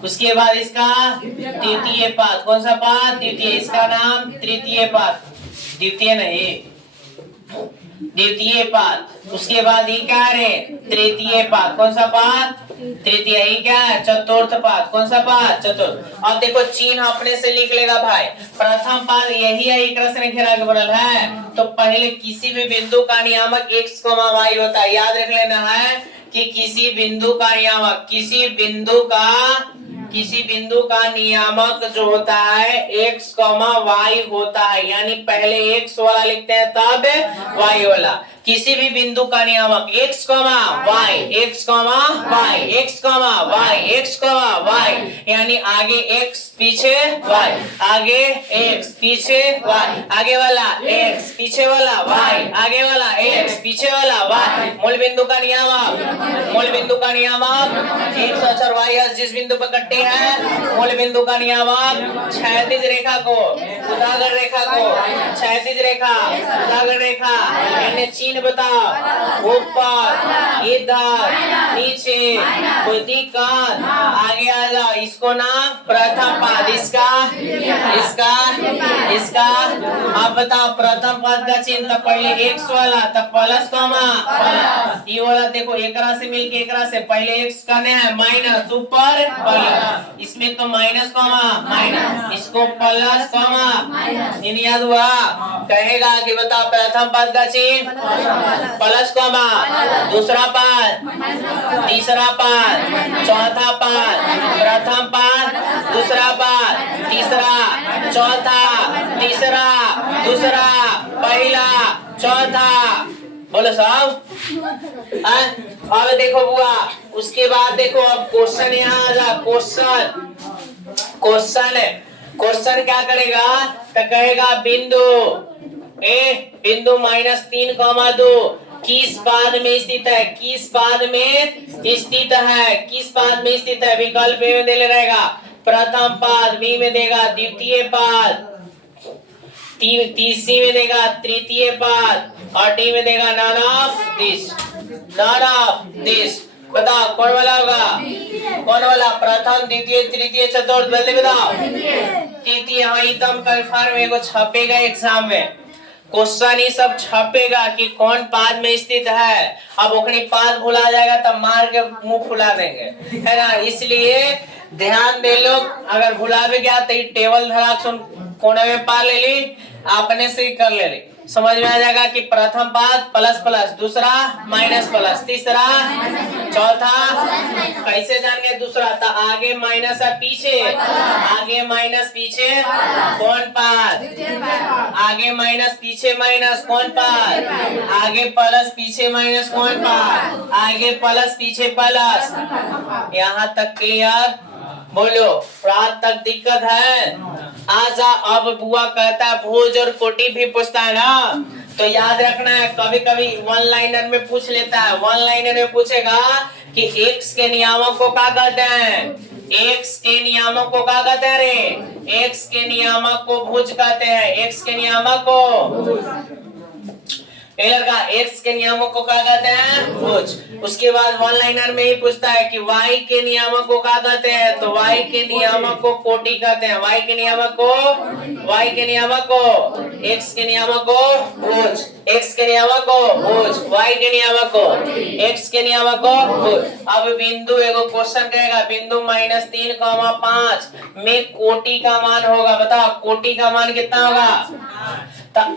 उसके बाद इसका द्वितीय पाद। कौन सा पाद? द्वितीय। इसका नाम तृतीय पाद, द्वितीय पाद। उसके बाद ये क्या है? तृतीय पाद। कौन सा पाद? तृतीय। ये क्या है? चतुर्थ पाद। कौन सा पाद? चतुर्थ। अब देखो चिन्ह अपने से लिख लेगा भाई। प्रथम पाद यही है, एक रस ने घेरा के बनल है। तो पहले किसी भी बिंदु का नियामक x, y होता है। याद रख लेना है कि किसी बिंदु का नियामक जो होता है x, y होता है, यानी पहले x वाला लिखते हैं तब y वाला। किसी भी बिंदु का नियामक x, y, यानी आगे x पीछे y, आगे x पीछे y, आगे वाला x पीछे वाला y, आगे वाला x पीछे वाला y। मूल बिंदु का नियामक x और y जिस बिंदु पर कट्टे हैं, मूल बिंदु का नियामक क्षैतिज रेखा को उदागर रेखा उदागर रेखा, यानी चिन्ह बताओ। ऊपर इधर नीचे, कोई दिक्कत? आगे आ जाओ। इसको ना प्रथम पाद, इसका अब बताओ प्रथम पाद का चिन्ह। तो पहले x वाला, तब प्लस ये वाला देखो एकरा से मिलके एकरा से पहले x करने हैं माइनस, ऊपर प्लस, इसमें तो माइनस इसको प्लस इन याद हुआ? कहेगा कि बताओ प्रथम पाद का चिन्ह प्लस दूसरा पाद, तीसरा पाद, चौथा पाद, प्रथम पाद, दूसरा पाद, तीसरा, चौथा, तीसरा, दूसरा, पहला, चौथा। बोलो साहब। अब देखो बुआ, उसके बाद देखो अब क्वेश्चन यहाँ आ जा। क्वेश्चन क्या करेगा? तो कहेगा बिंदु -3, 2 किस पाद में स्थित है? विकल्प ए में दे ले रहेगा प्रथम पाद, बी में देगा द्वितीय पाद, तीसरी में देगा तृतीय पाद, और डी में देगा नन ऑफ दिस। बताओ कौन वाला होगा? प्रथम, द्वितीय, तृतीय, चतुर्थ? जल्दी बताओ। तृतीय। हाँ एकदम कंफर्म, एगो छपेगा एग्जाम में, क्वेश्चन ही सब छपेगा कि कौन पाद में स्थित है। अब ओखनी पाद भुला जाएगा तब मार के मुंह फुला देंगे, है ना। इसलिए ध्यान दे लोग, अगर भुलावे गया तो टेबल धरा सुन कोने में पा ले ली, अपने से ही कर ले ली। समझ में आ जाएगा कि प्रथम पाद प्लस, दूसरा माइनस प्लस, तीसरा, चौथा कैसे जान गए? दूसरा तो आगे माइनस है पीछे, आगे माइनस पीछे कौन पाद? आगे माइनस पीछे माइनस कौन पाद? आगे प्लस पीछे माइनस कौन पाद? आगे प्लस पीछे प्लस। यहाँ तक क्लियर? बोलो रात तक दिक्कत है? आजा। अब बुआ कहता है भोज और कोटि भी पूछता है ना, तो याद रखना है। कभी कभी वन लाइनर में पूछ लेता है। वन लाइनर में पूछेगा कि x के नियामक को क्या कहते हैं? x के नियामक को क्या कहते हैं रे? x के नियामक को भुज कहते हैं। x के नियामक को टेलर का x के नियामक को क्या कहते हैं? भुज। उसके बाद वन लाइनर में ही पूछता है कि y के नियामक को क्या कहते हैं? तो y के नियामक को कोटि कहते हैं। y के नियामक को x के नियामक को भुज, x के नियामक को भुज, y के नियामक को x के नियामक को भुज। अब बिंदु एगो क्वेश्चन कहेगा बिंदु -3,5 में कोटि का मान होगा। बताओ कोटि का मान कितना होगा?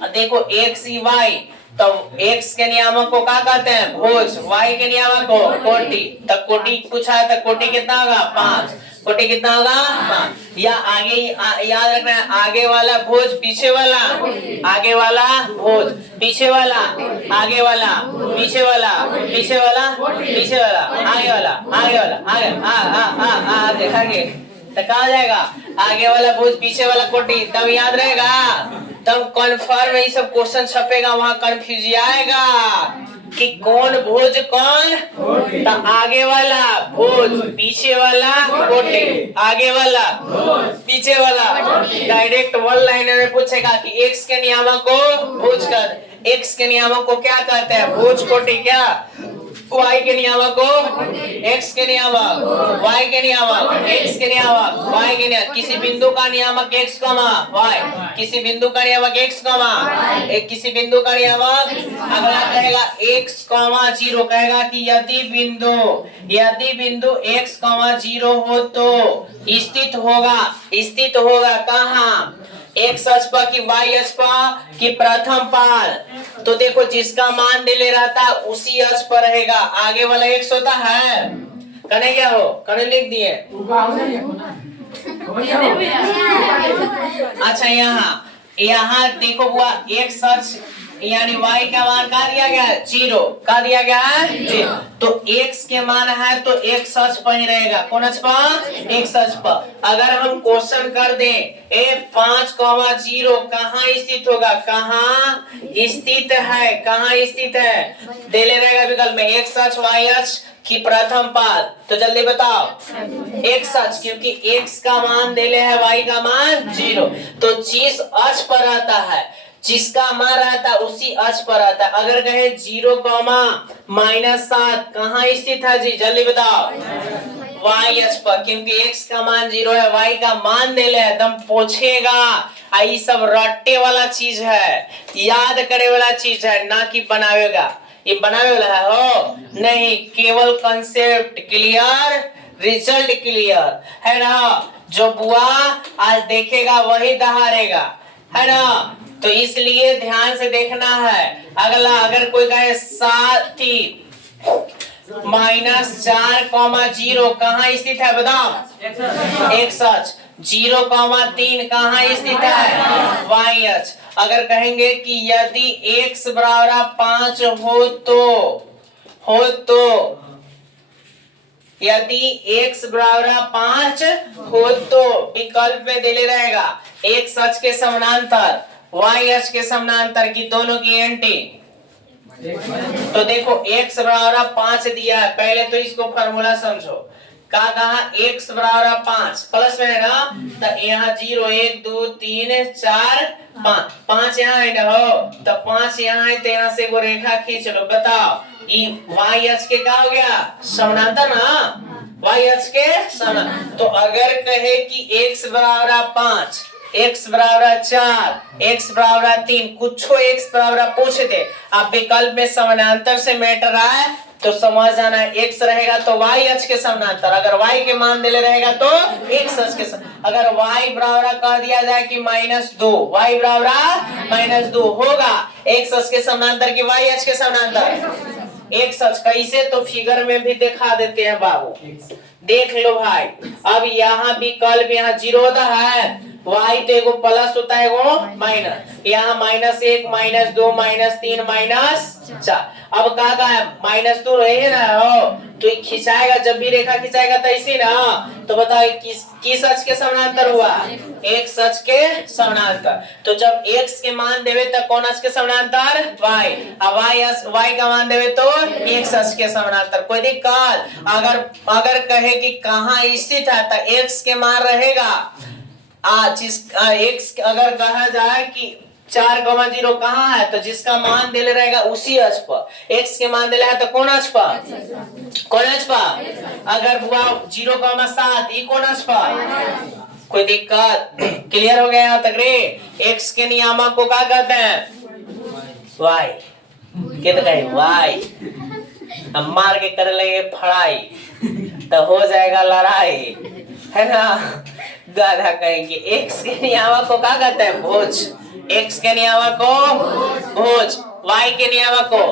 देखो x y, तो x के नियामक को क्या कहते हैं? भुज। y के नियामक को कोटि। तब कोटि पूछा है तो कोटि कितना होगा? 5। कोटि कितना होगा? 5। या आगे याद रखना है, आगे वाला भुज पीछे वाला, आगे वाला भुज पीछे वाला, आगे वाला पीछे वाला, पीछे वाला पीछे वाला, आगे वाला आगे वाला आगे आगे तो कहा जाएगा आगे वाला भुज पीछे वाला कोटि। तब याद रहेगा, तब कन्फर्म ये सब क्वेश्चन छपेगा, वहां कंफ्यूज आएगा कि कौन भुज कौन। तो आगे वाला भुज पीछे वाला कोटि, आगे वाला पीछे वाला। डायरेक्ट वन लाइनर में पूछेगा कि x के नियामक को भुज कर, x के नियामक को क्या कहते हैं? भुज कोटि। क्या y के नियामक को x के नियामक, y के नियामक, x के नियामक, y के नियामक। किसी बिंदु का नियामक x, y, किसी बिंदु का नियामक x, किसी बिंदु का नियामक। अगला कहेगा x, 0 कहेगा कि यदि बिंदु x, 0 हो तो स्थित होगा कहाँ? x अक्ष पर कि y अक्ष पर कि प्रथम पाल। तो देखो जिसका मान दिले रहता है उसी अक्ष पर रहेगा। आगे वाला x होता है, कने क्या हो? कने लिख दिए। अच्छा यहाँ देखो बुआ x अक्ष यानी y का मान का दिया गया है? 0 का दिया गया है 0। तो x के मान है तो x अक्ष पर ही रहेगा। कौन अक्ष पर? x अक्ष पर। अगर हम क्वेश्चन कर दें 5,0 कहाँ स्थित होगा? कहाँ स्थित है? कहाँ स्थित है? दे ले रहेगा विकल्प में x अक्ष, y अक्ष कि प्रथम पाद। तो जल्दी बताओ x अक्ष, क्योंकि x का मान दे ले है, y का मान 0। तो जिस अक्ष पर रहता है, जिसका मान रहता है उसी अक्ष पर रहता है। अगर कहे 0, -7 कहाँ स्थित है जी? जल्दी बताओ। y अक्ष पर, क्योंकि x का मान 0 है, y का मान दे ले एकदम पूछेगा। ये सब रट्टे वाला चीज है, याद करे वाला चीज है, ना कि बनावेगा। ये बनावे वाला है हो नहीं, केवल कंसेप्ट क्लियर, रिजल्ट क्लियर है ना। जो बुआ आज देखेगा वही दहाड़ेगा, है ना। तो इसलिए ध्यान से देखना है। अगला अगर कोई कहे साथी -4,0 कहाँ स्थित है? बताओ। x अक्ष। 0,3 कहाँ स्थित है? y अक्ष। अगर कहेंगे कि यदि x बराबर 5 हो तो यदि x बराबर 5 हो तो विकल्प में दे रहेगा x अक्ष के समानांतर, y अक्ष के समानांतर की दोनों की एंटी। तो देखो x बराबर 5 दिया है, पहले तो इसको फॉर्मूला समझो। कहा x बराबर 5 प्लस में है ना, तो यहाँ 0 1 2 3 4 5 5 यहाँ है ना हो, तो 5 यहाँ है, तो यहाँ से वो रेखा खींच लो। बताओ ये y अक्ष के क्या हो गया? समानांतर ना, y अक्ष के समानांतर। तो अगर कहे कि x बराबर 5, x बराबर 4, x बराबर 3, कुछ x बराबर पूछ दे, आप विकल्प में समानांतर से मैटर आए तो समझ जाना है x रहेगा तो y अक्ष के समानांतर। अगर y के मान दिले रहेगा तो x अक्ष के समानांतर। अगर y बराबर कह दिया जाए कि -2, y बराबर -2 होगा x अक्ष के समानांतर कि y अक्ष के समानांतर? x अक्ष। कैसे? तो फिगर में भी दिखा देते हैं बाबू, देख लो भाई। अब यहाँ विकल्प यहाँ 0 होता है, y तो एगो प्लस होता है एगो माइनस, यहाँ -1 -2 -3 -4। अब कहा है -2 रहे ना हो, तो खिंचाएगा, जब भी रेखा खिंचाएगा तो ऐसे ना। तो बताओ किस अक्ष के समानांतर हुआ? x अक्ष के समानांतर। तो जब x के मान देवे तो कौन अक्ष के समानांतर? y। अब y का मान देवे तो x अक्ष के समानांतर। कोई दिक्कत? अगर कहे कि कहाँ स्थित है तो x के मान रहेगा x। अगर कहा जाए कि 4,0 कहाँ है? तो जिसका मान दिले रहेगा उसी अक्ष पर। x के मान दिला है तो कौन अक्ष पर? कौन अक्ष पर? अगर हुआ 0,7 ये कौन अक्ष पर? कोई दिक्कत? क्लियर हो गया यहाँ तक रे? x के नियामक को क्या कहते हैं? y। कितना है? y। हम मार के कर लेंगे फड़ाई तो हो जाएगा लड़ाई, है ना? दादा कहेंगे x के नियामक को क्या कहते हैं? भोज। x के नियामक को भोज, y के नियामक को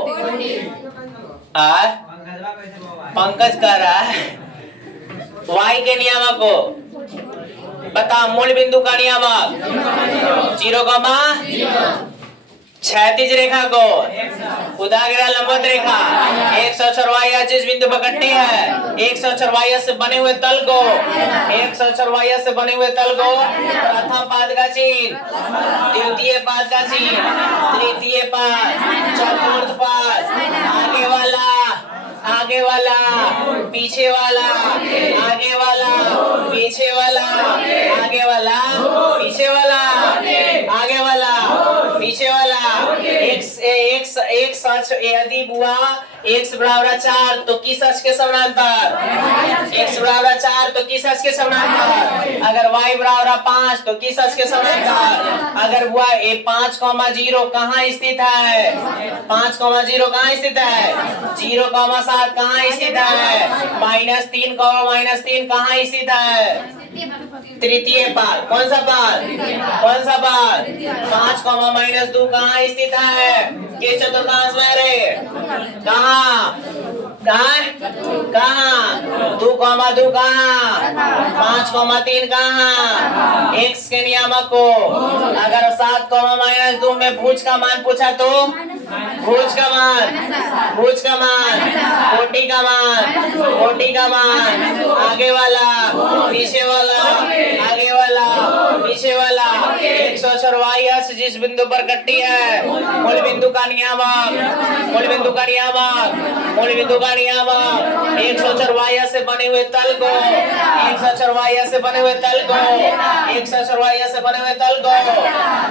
पंकज कह रहा है y के नियामक को बता। मूल बिंदु का नियामक 0, क्षैतिज रेखा को उदाग्र लंबवत रेखा x अक्षर y जिस बिंदु पर कटती है, x अक्षर y से बने हुए तल को, x अक्षर y से बने हुए तल को प्रथम पाद का चिन्ह, द्वितीय पाद का चिन्ह, तृतीय पाद, चतुर्थ पाद, आगे वाला, पीछे वाला, आगे वाला, पीछे वाला, आगे वाला, पीछे वाला, आगे वाला, पीछे वाला। एक सच यदि बुआ x बराबर 4 तो किस अक्ष के समानांतर? x बराबर 4 तो किस अक्ष के समानांतर? अगर y बराबर 5 तो किस अक्ष के समानांतर? अगर बुआ 5,0 कहाँ स्थित है? 5,0 कहाँ स्थित है? 0,7 कहाँ स्थित है? -3, -3 कहाँ स्थित है? तृतीय पाद। कौन सा पाद? कौन सा पाद? 5,-2 कहाँ स्थित है? किस चतुर्थांश में रे? कहाँ? कहाँ? 2,2 कहाँ? 5,3 कहाँ? x के नियामक को अगर 7,-2 में भुज का मान पूछा तो भुज का मान, कोटि का मान, आगे वाला, पीछे वाला, आगे वाला, पीछे वाला। x अक्षर y अक्ष जिस बिंदु पर कटती है, मूल बिंदु का नियामक, x अक्षर y से बने हुए तल को, x अक्षर y से बने हुए तल को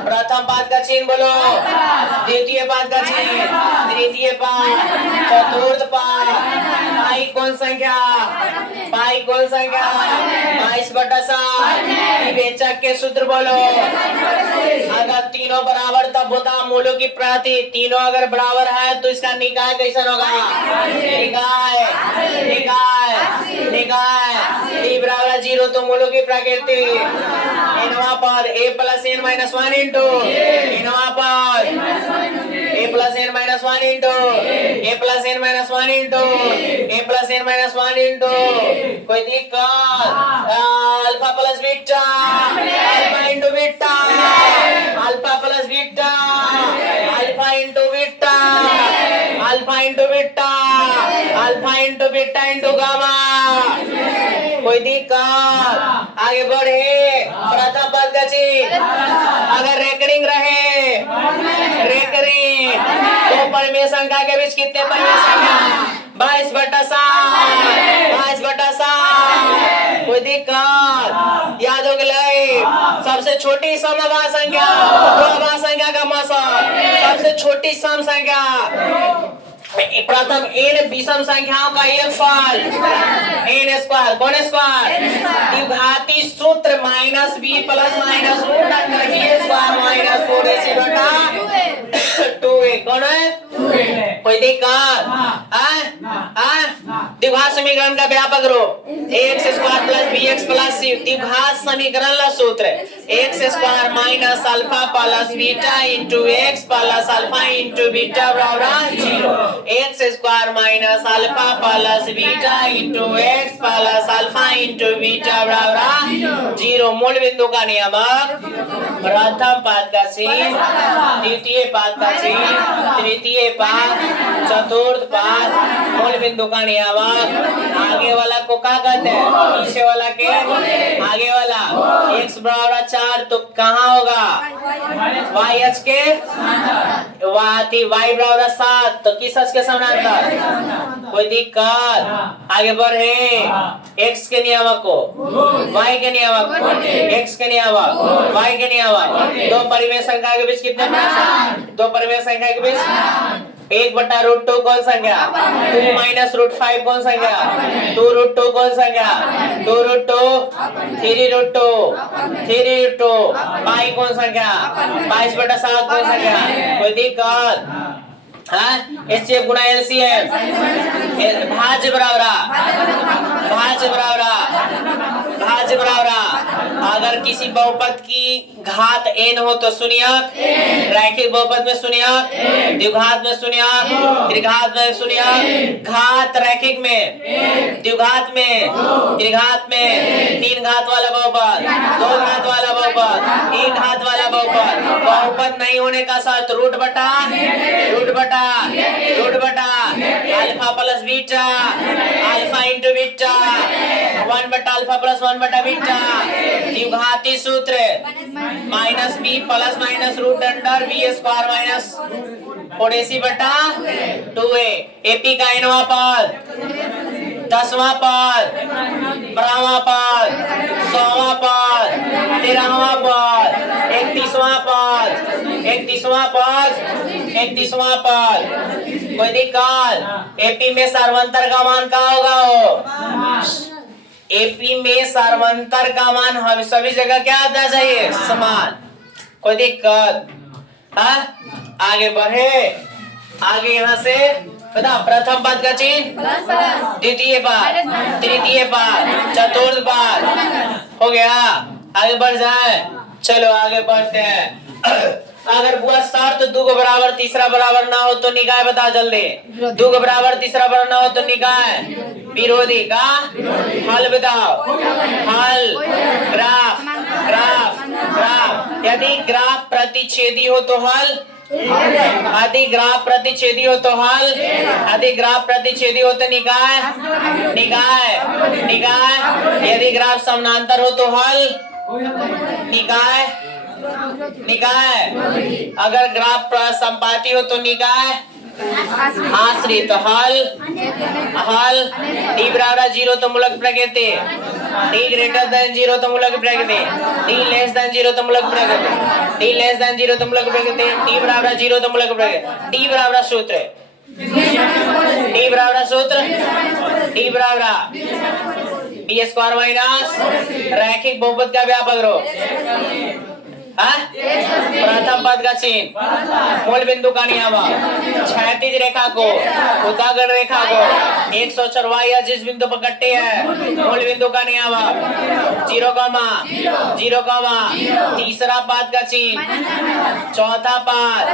प्रथम पाद का चिन्ह बोलो, द्वितीय पाद का चिन्ह, तृतीय पाद, चतुर्थ पाद। पाई कौन संख्या? 22/7। विवेचक के सूत्र बोलो। अगर तीनों बराबर तब होता मूलों की प्रति, तीनों अगर बराबर है तो इसका निकाय कैसा होगा? निकाय t बराबर 0 तो मूलों की प्रकृति इनवा पर a + n - 1 इंटू इनवा पर a + n - 1 इंटू कोई दिक्कत? Alpha plus beta, alpha into beta, alpha plus beta, alpha into beta, alpha into beta, alpha into beta into gamma. कोई दिक्कत? आगे बढ़े। प्रथम पद का चिन्ह अगर रेकरिंग रहे, तो परिमेय संख्या के बीच कितने परिमेय संख्या? 22/7। कोई दिक्कत? याद हो गया? सबसे छोटी समभाग संख्या, समभाग संख्या का मतलब सबसे छोटी सम संख्या। प्रथम n विषम संख्याओं का एक फल n स्क्वायर। कौन स्क्वायर? द्विघाती सूत्र -b + -रूट स्क्वायर -4ac/2a। कौन है? कोई दिक्कत? द्विघात समीकरण का व्यापक रूप x² + bx + c। द्विघात समीकरण का सूत्र x² - alpha + beta * x + alpha * beta = 0। x² - alpha + beta * x + alpha * beta = 0। मूल बिंदु का नियामक, प्रथम पाद का चिन्ह, द्वितीय पाद का चिन्ह, तृतीय पाद, चतुर्थ पाद। मूल बिंदु का नियामक आगे वाला को क्या कहते हैं? पीछे वाला के आगे वाला। x बराबर 4 तो कहाँ होगा? वाई एच के वाई बराबर 7 तो किस एच के समानांतर? कोई दिक्कत? आगे बढ़े एक्स के नियामक को वाई के नियामक एक्स के नियामक वाई के नियामक दो परिमेय संख्या के बीच कितने पार्ट्स? दो परिमेय संख्या के बीच 1/√2 कौन संख्या? 2 - √5 कौन संख्या? 2√2 कौन संख्या? 2√2 3√2 3√2 पाई कौन संख्या? 22/7 कौन संख्या? कोई दिक्कत? हाँ एचसीएफ गुना एलसीएम भाज्य बराबर अगर किसी बहुपद की घात n हो तो शून्यक, रैखिक बहुपद में शून्यक, द्विघात में शून्यक, त्रिघात में शून्यक, घात रैखिक में, द्विघात में, त्रिघात में, 3 घात वाला बहुपद, 2 घात वाला बहुपद, 1 घात वाला बहुपद, बहुपद नहीं होने का शर्त रूट बटा alpha plus beta, alpha into beta 1/अल्फा प्लस 1/बीटा, द्विघाती सूत्र minus B plus minus root under B square minus 4ac/2a। AP का nवां पद, 10वां पद, 12वां पद, 100वां पद, 13वां पद, 31वां पद। कोई दिक्कत? एपी में सार्वंतर का मान क्या होगा? एपी में सार्वंतर का मान हम सभी जगह क्या होना चाहिए? समान। कोई दिक्कत? हाँ आगे बढ़े, आगे यहाँ से बता प्रथम पद का चिन्ह, द्वितीय पद, तृतीय पद, चतुर्थ पद हो गया। आगे बढ़ जाए, चलो आगे बढ़ते हैं। अगर बुआ शर्त 2 को बराबर तीसरा बराबर ना हो तो निकाय बता जल्दी। 2 को बराबर तीसरा बराबर ना हो तो निकाय विरोधी का हल बताओ। हल ग्राफ यदि ग्राफ प्रतिच्छेदी हो तो हल, यदि ग्राफ प्रतिच्छेदी हो तो हल, यदि ग्राफ प्रतिच्छेदी हो तो निकाय। यदि ग्राफ समानांतर हो तो हल, निकाय। अगर ग्राफ संपाती हो तो निकाय आश्रित। हल डी बराबर 0 तो मूलक प्रकृति, डी ग्रेटर देन 0 तो मूलक प्रकृति, डी लेस देन 0 तो मूलक प्रकृति, डी लेस देन 0 तो मूलक प्रकृति, डी बराबर 0 तो मूलक प्रकृति। डी बराबर सूत्र, डी बराबर बी स्क्वायर माइनस रैखिक बहुपद का व्यापक रूप। प्रथम पद का चिन्ह, मूल बिंदु का नियामक, क्षैतिज रेखा को, उदागर रेखा को 104 या जिस बिंदु पर कट्टे है, मूल बिंदु का नियामक 0, तीसरा पद का चिन्ह, चौथा पद,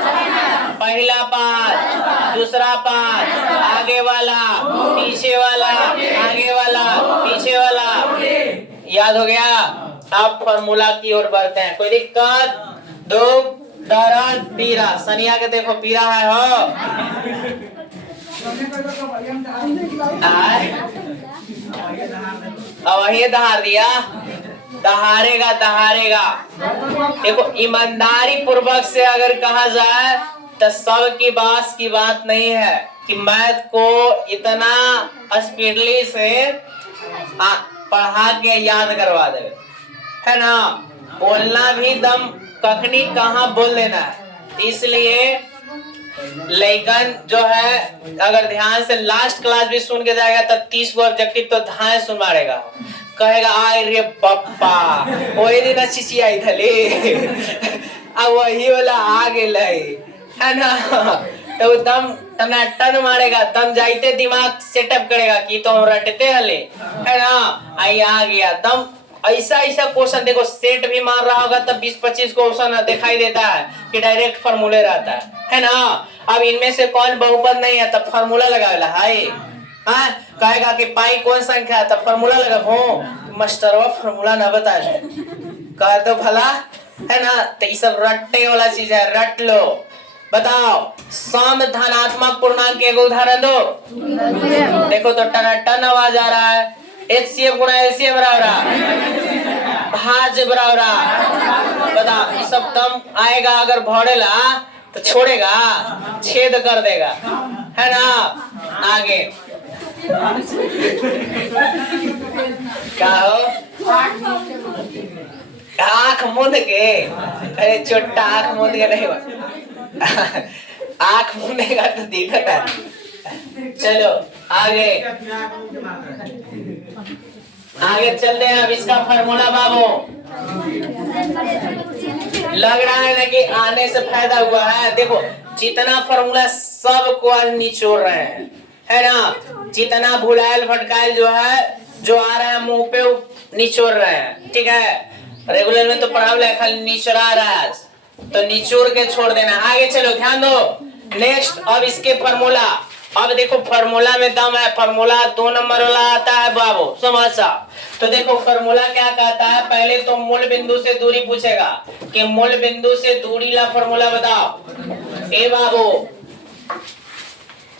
पहला पद, दूसरा पद, आगे वाला, पीछे वाला, आगे वाला, पीछे वाला। याद हो गया? अब फॉर्मूला की ओर बढ़ते हैं। कोई दिक्कत? दो दरन पीरा, सनिया के देखो पीरा है हो। अब वही दहार दिया, दहारेगा। देखो ईमानदारी पूर्वक से अगर कहा जाए तो सब की बात की बात नहीं है कि मैथ को इतना स्पीडली से पढ़ा के याद करवा दे, है ना। बोलना भी दम कखनी कहाँ बोल देना है। इसलिए लेकिन जो है अगर ध्यान से लास्ट क्लास भी सुन के जाएगा तब 30 को ऑब्जेक्टिव तो ध्यान सुन मारेगा, कहेगा आए रे पप्पा वही दिन अच्छी आई थले अब वही वाला आ गए, है ना। तो दम टन मारेगा, दम जाते दिमाग सेटअप करेगा कि तो हम रटते हले, है ना। आई आ गया दम ऐसा क्वेश्चन देखो सेट भी मार रहा होगा तब 20-25 क्वेश्चन दिखाई देता है कि डायरेक्ट फार्मूले रहता है ना। अब इनमें से कौन बहुपद नहीं है तब फार्मूला लगावेला है। हाँ कहेगा कि पाई कौन संख्या है तब फार्मूला लगा हो मास्टरवा फार्मूला ना बता कह दो भला, है ना। तो ये सब रटने वाला चीज है, रट लो। बताओ सम धनात्मक पूर्णांक के उदाहरण दो। देखो तो टन आवाज आ रहा है। HCF गुणा LCM बराबर भाज्य बराबर बता ये सब दम आएगा अगर भरेला तो छोड़ेगा छेद कर देगा है ना। आगे क्या हो आंख मूंद के अरे छोटा आंख मूंद के नहीं आंख मूंदेगा तो दिक्कत है। चलो आगे आगे चलते हैं। अब इसका फार्मूला बाबू लग रहा है ना कि आने से फायदा हुआ है। देखो जितना फार्मूला सब को आज निचोड़ रहे हैं है ना। जितना भुलायल भटकायल जो है जो आ रहा है मुंह पे निचोड़ रहे हैं। ठीक है रेगुलर में तो पढ़ा खाली निचोड़ा रहा है तो निचोड़ के छोड़ देना। आगे चलो ध्यान दो। नेक्स्ट अब इसके फार्मूला। अब देखो फार्मूला में दम है। फार्मूला 2 नंबर वाला आता है बाबू समझा। तो देखो फार्मूला क्या कहता है। पहले तो मूल बिंदु से दूरी पूछेगा कि मूल बिंदु से दूरी ला फार्मूला बताओ। ए बाबू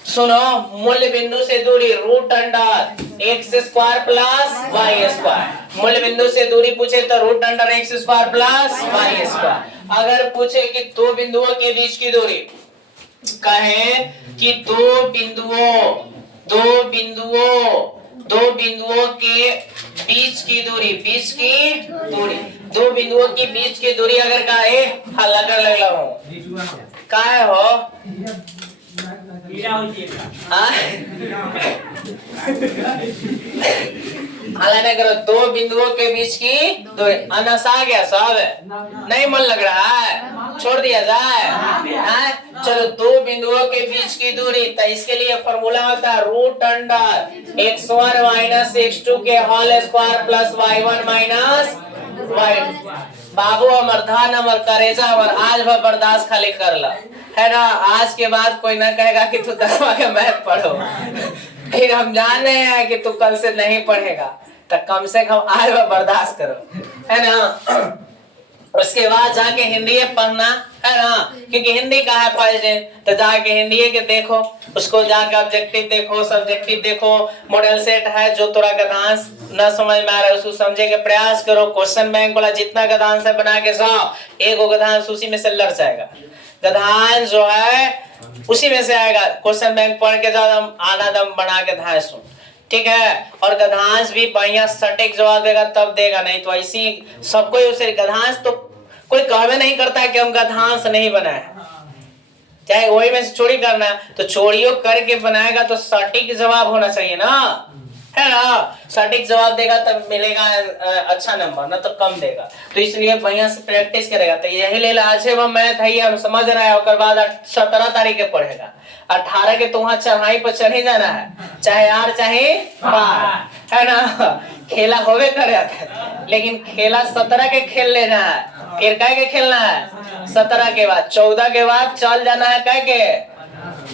सुनो मूल बिंदु से दूरी root under x square plus y square. मूल बिंदु से दूरी पूछे तो root under x square plus y square. अगर पूछे कि दो बिंदुओं के बीच की दूरी कहे कि दो बिंदुओं के बीच की दूरी दो बिंदुओं के बीच की दूरी अगर कहे अगर लग काहे हो हालांकि करो दो बिंदुओं के बीच की दूरी अनस आ गया सब नहीं मन लग रहा है छोड़ दिया जाए। चलो दो बिंदुओं के बीच की दूरी तो इसके लिए फॉर्मूला होता है root under x1 minus x2 के whole square plus y1 minus y। बाबू अमर धन अमर करेजा अमर आज भर बर्दाश्त खाली कर ला है ना। आज के बाद कोई ना कहेगा कि तू 10वां के मैथ पढ़ो फिर हम जान रहे हैं कि तू कल से नहीं पढ़ेगा तो कम से कम आज भर बर्दाश्त करो है ना। उसके बाद जाके हिंदी पढ़ना है ना क्योंकि हिंदी का है फर्स्ट तो जाके हिंदी के देखो उसको जाके ऑब्जेक्टिव देखो सब्जेक्टिव देखो मॉडल सेट है जो तोरा गद्यांश न समझ में आ रहा है उसको समझे के प्रयास करो। क्वेश्चन बैंक वाला जितना गद्यांश है बना के सब एक गद्यांश उसी में से लड़ जाएगा। गद्यांश जो है उसी में से आएगा। क्वेश्चन बैंक पढ़ के जाओ आना दम बना के धाय सुन ठीक है। और गद्यांश भी बढ़िया सटीक जवाब देगा तब देगा नहीं तो ऐसी सबको उसे गद्यांश तो कोई कहवे नहीं करता है कि हम गद्यांश नहीं बनाए चाहे वही में से चोरी करना तो चोरियों करके बनाएगा तो सटीक जवाब होना चाहिए ना है ना। सटीक जवाब देगा तब मिलेगा अच्छा नंबर ना तो कम देगा। तो इसलिए बढ़िया से प्रैक्टिस करेगा तो यही ले आज वो मैथ है हम समझ रहे हैं। उसके बाद 17 तारीख के पढ़ेगा 18 के तो वहाँ चढ़ाई पर चढ़ ही जाना है चाहे यार चाहे पार है ना। खेला होवे करे लेकिन खेला 17 के खेल लेना है फिर काय के खेलना है 17 के बाद 14 के बाद चल जाना है काय के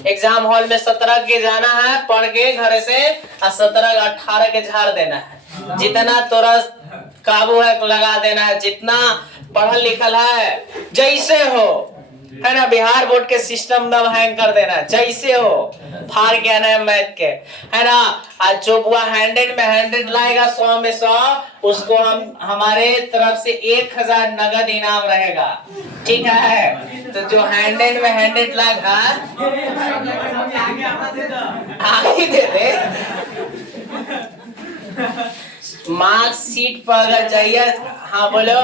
एग्जाम हॉल में 17 के जाना है पढ़ के घर से और 17 18 के झाड़ देना है। जितना तोरा काबू है लगा देना है जितना पढ़ल लिखल है जैसे हो है ना। बिहार बोर्ड के सिस्टम दम हैंग कर देना जैसे हो फाड़ के आना है मैथ के है ना। आज जो बुआ 100 में 100 लाएगा 100 में 100 उसको हम हमारे तरफ से 1000 नगद इनाम रहेगा ठीक है। तो जो 100 में 100 लाएगा आगे दे दे मार्कशीट पर अगर चाहिए हाँ बोलो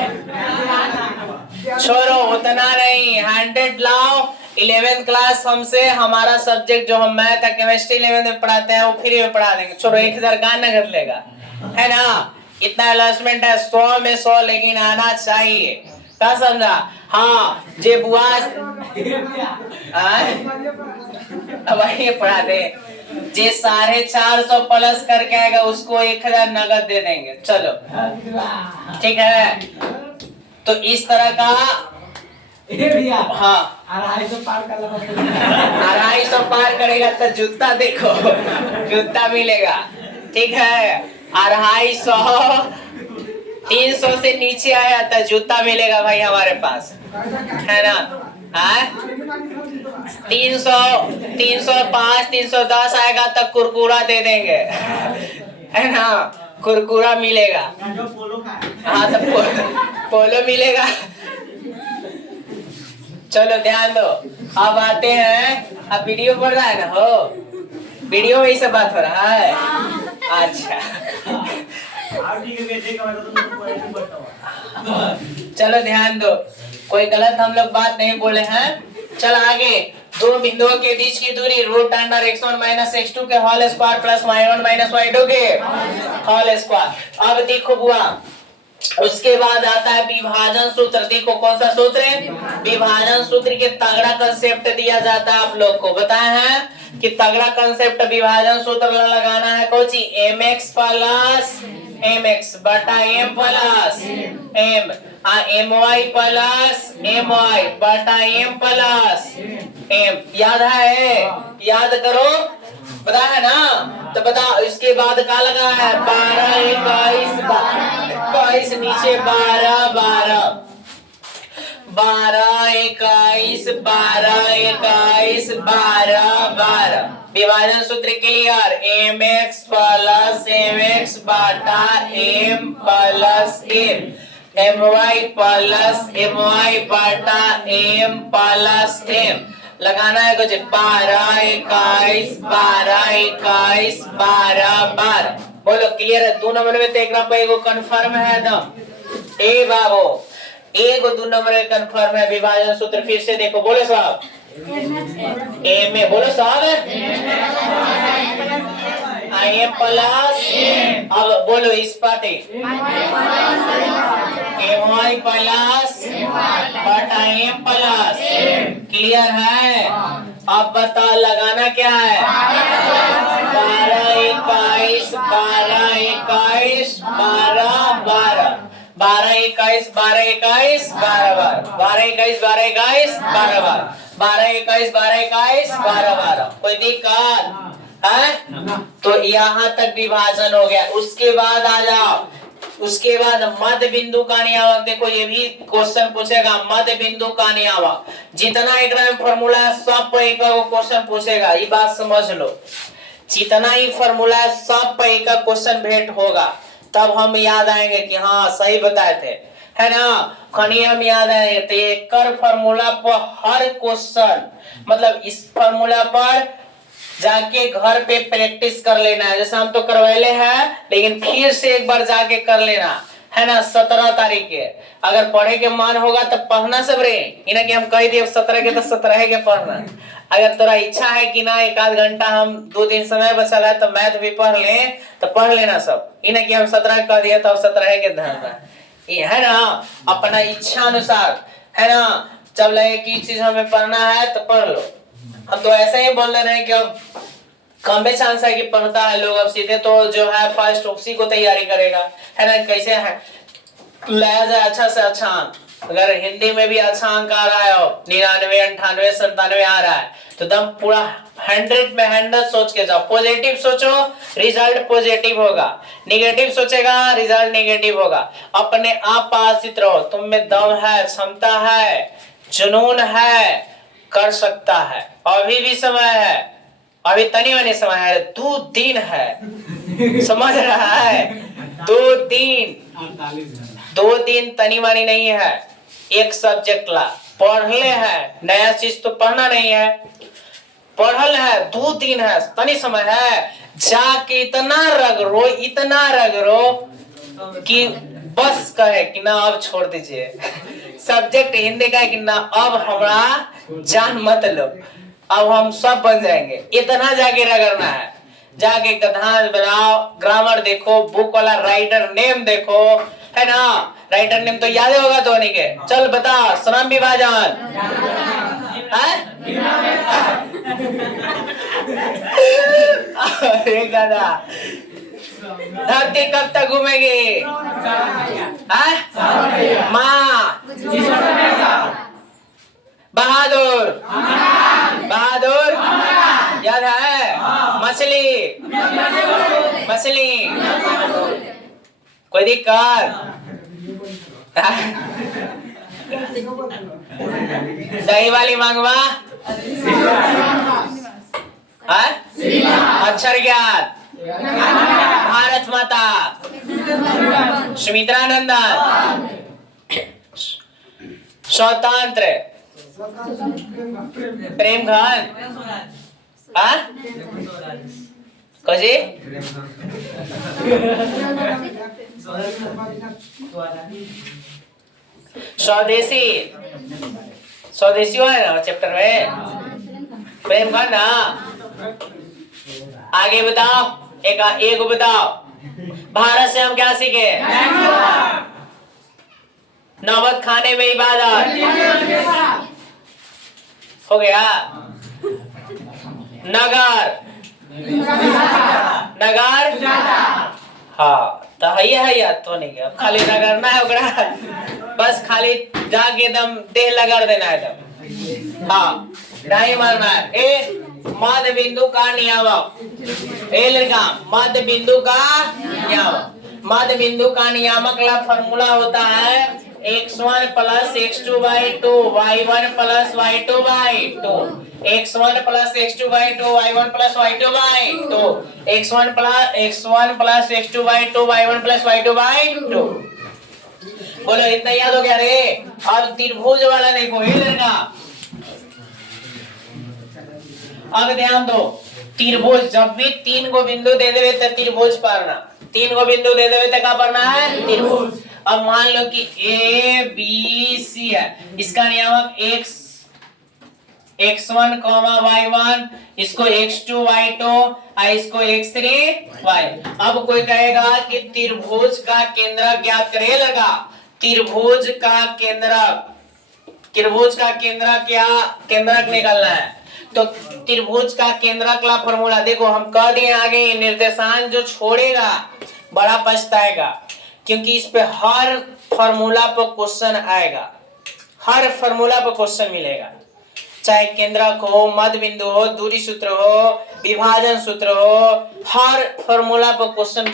छोड़ो उतना नहीं 100 लाओ। 11th क्लास हमसे हमारा सब्जेक्ट जो हम मैथ केमिस्ट्री 11th में पढ़ाते हैं वो फ्री में पढ़ा देंगे। छोड़ो 1000 का नगद लेगा है ना। इतना अलॉटमेंट है 100 में 100 लेकिन आना चाहिए क्या समझा। हाँ जे बुआ अब ये पढ़ा दे जे 450 प्लस करके आएगा उसको 1000 नगद दे देंगे। चलो ठीक है। तो इस तरह का हाँ 250 पार करेगा तो जूता देखो जूता मिलेगा ठीक है। 250 300 से नीचे आया तो जूता मिलेगा भाई हमारे पास है ना। 300 305 310 आएगा तो कुरकुरा दे देंगे है ना। कुरकुरा मिलेगा। जो पोलो खाए। हाँ तो पोलो मिलेगा। चलो ध्यान दो। अब आते हैं, अब वीडियो बढ़ रहा है ना, हो वीडियो में ही सब बात हो रहा है। अच्छा चलो ध्यान दो, कोई गलत हम लोग बात नहीं बोले हैं। चल आगे, दो बिंदुओं के बीच की दूरी root under x1 minus x2 के whole square plus y1 minus y2 के होल स्क्वायर। अब देखो बुआ, उसके बाद आता है विभाजन सूत्र। देखो कौन सा सूत्र है? विभाजन सूत्र के तगड़ा कंसेप्ट दिया जाता है आप लोग को, बताया है कि तगड़ा कंसेप्ट विभाजन सूत्र लगाना है। कौन सी? mx प्लस mx बटा m plus m, my plus my बटा m प्लस m। याद है? याद करो, बताया है ना? तो बता, इसके बाद क्या लगा है? 12 21 22 नीचे 12 12 12 21 12 21 12 12। विभाजन सूत्र क्लियर। mx प्लस mx बटा m plus m, my plus my बटा m प्लस m। लगाना है कुछ 12 21 12 21 12 12। बोलो क्लियर है? 2 नंबर में तेरा पे एगो कंफर्म है ना? ए बाबू, एगो 2 नंबर में कंफर्म है विभाजन सूत्र। फिर से देखो, बोलो साहब। ए में बोलो साहब, आई प्लस, अब बोलो इस पार्टी my प्लस बटा m प्लस। क्लियर है? अब बता लगाना क्या है? 12 21 12 21 12 12 12 21 12 21 12 12 21 12 21 12 12 21 12 21 12 12। कोई दिक्कत है? तो यहाँ तक विभाजन हो गया। उसके बाद आ जाओ, उसके बाद मध्य बिंदु का नियामक। देखो ये भी क्वेश्चन पूछेगा, मध्य बिंदु का नियामक। जितना एक फॉर्मूला है सब पे एक क्वेश्चन पूछेगा, ये बात समझ लो। जितना ही फॉर्मूला है सब पे एक क्वेश्चन भेंट होगा, तब हम याद आएंगे कि हाँ सही बताए थे, है ना? खनी हम याद आएंगे तो एक फॉर्मूला पर हर क्वेश्चन, मतलब इस फॉर्मूला पर जाके घर पे प्रैक्टिस कर लेना है। जैसे हम तो करवाले हैं, लेकिन फिर से एक बार जाके कर लेना है ना। 17 तारीख के अगर पढ़े के मन होगा तो पढ़ना सब रे, इन्हें कि हम कह दिए 17 के तो 17 के पढ़ना। अगर तोरा इच्छा है कि ना 1 आध घंटा हम 2 दिन समय बचा है तो मैथ भी पढ़ ले तो पढ़ लेना सब। इन्हें कि हम 17 कह दिए तो 17 के धरना, ये है ना, अपना इच्छा अनुसार, है ना। जब लगे कि चीज हमें पढ़ना है तो पढ़ लो। हम तो ऐसे ही बोल रहे हैं कि अब कम भी चांस है कि पढ़ता है लोग, अब सीधे तो जो है फर्स्ट उसी को तैयारी करेगा, है ना। कैसे है लाया जाए अच्छा से अच्छा अंक। अगर हिंदी में भी अच्छा अंक आ रहा है, 99 98 97 आ रहा है, तो दम पूरा 100 में 100 सोच के जाओ। पॉजिटिव सोचो, रिजल्ट पॉजिटिव होगा। निगेटिव सोचेगा, रिजल्ट निगेटिव होगा। अपने आप आश्रित रहो, तुम में दम है, क्षमता है, जुनून है, कर सकता है। अभी भी समय है, अभी तनी मनी समय है, 2 दिन है, समझ रहा है? 2 दिन तनी मनी नहीं है। एक सब्जेक्ट ला पढ़ ले है, नया चीज तो पढ़ना नहीं है, पढ़ल है, 2 दिन है, तनी समय है। जाके इतना रगड़ो कि बस कहे कि ना अब छोड़ दीजिए। सब्जेक्ट हिंदी का है कि ना अब हमारा जान मत लो, अब हम सब बन जाएंगे। इतना जाके रगड़ना है। जाके कथांश बनाओ, ग्रामर देखो, बुक वाला राइटर नेम देखो, है ना। राइटर नेम तो याद होगा तो नहीं के? चल बता, श्रम विभाजन अरे गधा, धरती कब तक घूमेगी? माँ बहादुर बहादुर याद है? मछली कोई दिक्कत? दही वाली मांगवा, अक्षर ज्ञात, भारत माता, सुमित्रा नंदन, स्वतंत्र, प्रेम घन, कजी स्वदेशी, स्वदेशी है ना चैप्टर में, प्रेम घन ना। आगे बताओ, एक बताओ, भारत से हम क्या सीखे? नौबत खाने में इबादत हो गया। नगर, नगर हाँ तो है याद तो नहीं गया, खाली रगड़ना है ओकरा, बस खाली जाके दम देह लगड़ देना है दम। हाँ नहीं मारना है। ए मध्य बिंदु का नियामक, ए लड़का मध्य बिंदु का नियामक, मध्य बिंदु का नियामक का फॉर्मूला होता है x1 plus x2 by 2 y1 plus y2 by 2, x1 plus x2 by 2 y1 plus y2 by 2, x1 plus x2 by 2 y1 plus y2 by 2। बोलो इतना याद हो गया रे? अब त्रिभुज वाला देखो, ये लड़का अब ध्यान दो, त्रिभुज जब भी 3 को बिंदु दे देवे तो त्रिभुज पारना, 3 को बिंदु दे देवे तो क्या पढ़ना है? त्रिभुज। अब मान लो कि ए बी सी है, इसका नियामक x1 y1, इसको x2 y2 और इसको x3 y। अब कोई कहेगा कि त्रिभुज का केंद्रक ज्ञात करे लगा, त्रिभुज का केंद्रक क्या केंद्रक निकालना है, तो त्रिभुज का केंद्रक का फॉर्मूला देखो, हम कह दिए आगे, निर्देशांक जो छोड़ेगा बड़ा पछताएगा, क्योंकि इस पे हर फॉर्मूला पर क्वेश्चन आएगा, हर फॉर्मूला पर क्वेश्चन मिलेगा, चाहे केंद्रक हो, मध्य बिंदु हो, दूरी सूत्र हो, विभाजन सूत्र हो, हर फॉर्मूला पर क्वेश्चन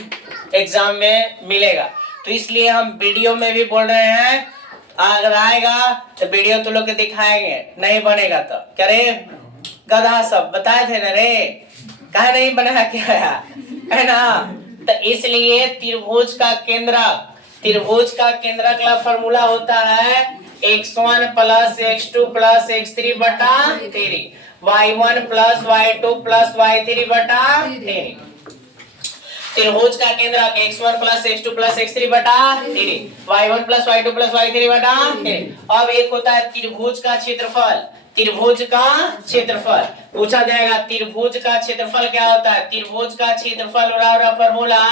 एग्जाम में मिलेगा। तो इसलिए हम वीडियो में भी बोल रहे हैं, अगर आएगा तो वीडियो तो लोग के दिखाएंगे, नहीं बनेगा तो क्या रे गधा सब बताए थे ना रे, कहा नहीं बना क्या है ना। तो इसलिए त्रिभुज का केंद्रक का फॉर्मूला होता है x1 plus x2 plus x3 बटा 3, y1 plus y2 plus y3 बटा 3। त्रिभुज का केंद्रक x1 plus x2 plus x3 बटा 3, y1 plus y2 plus y3 बटा 3। अब एक होता है त्रिभुज का क्षेत्रफल, त्रिभुज का क्षेत्रफल पूछा जाएगा, त्रिभुज का क्षेत्रफल क्या होता है? त्रिभुज का क्षेत्रफल बराबर फॉर्मूला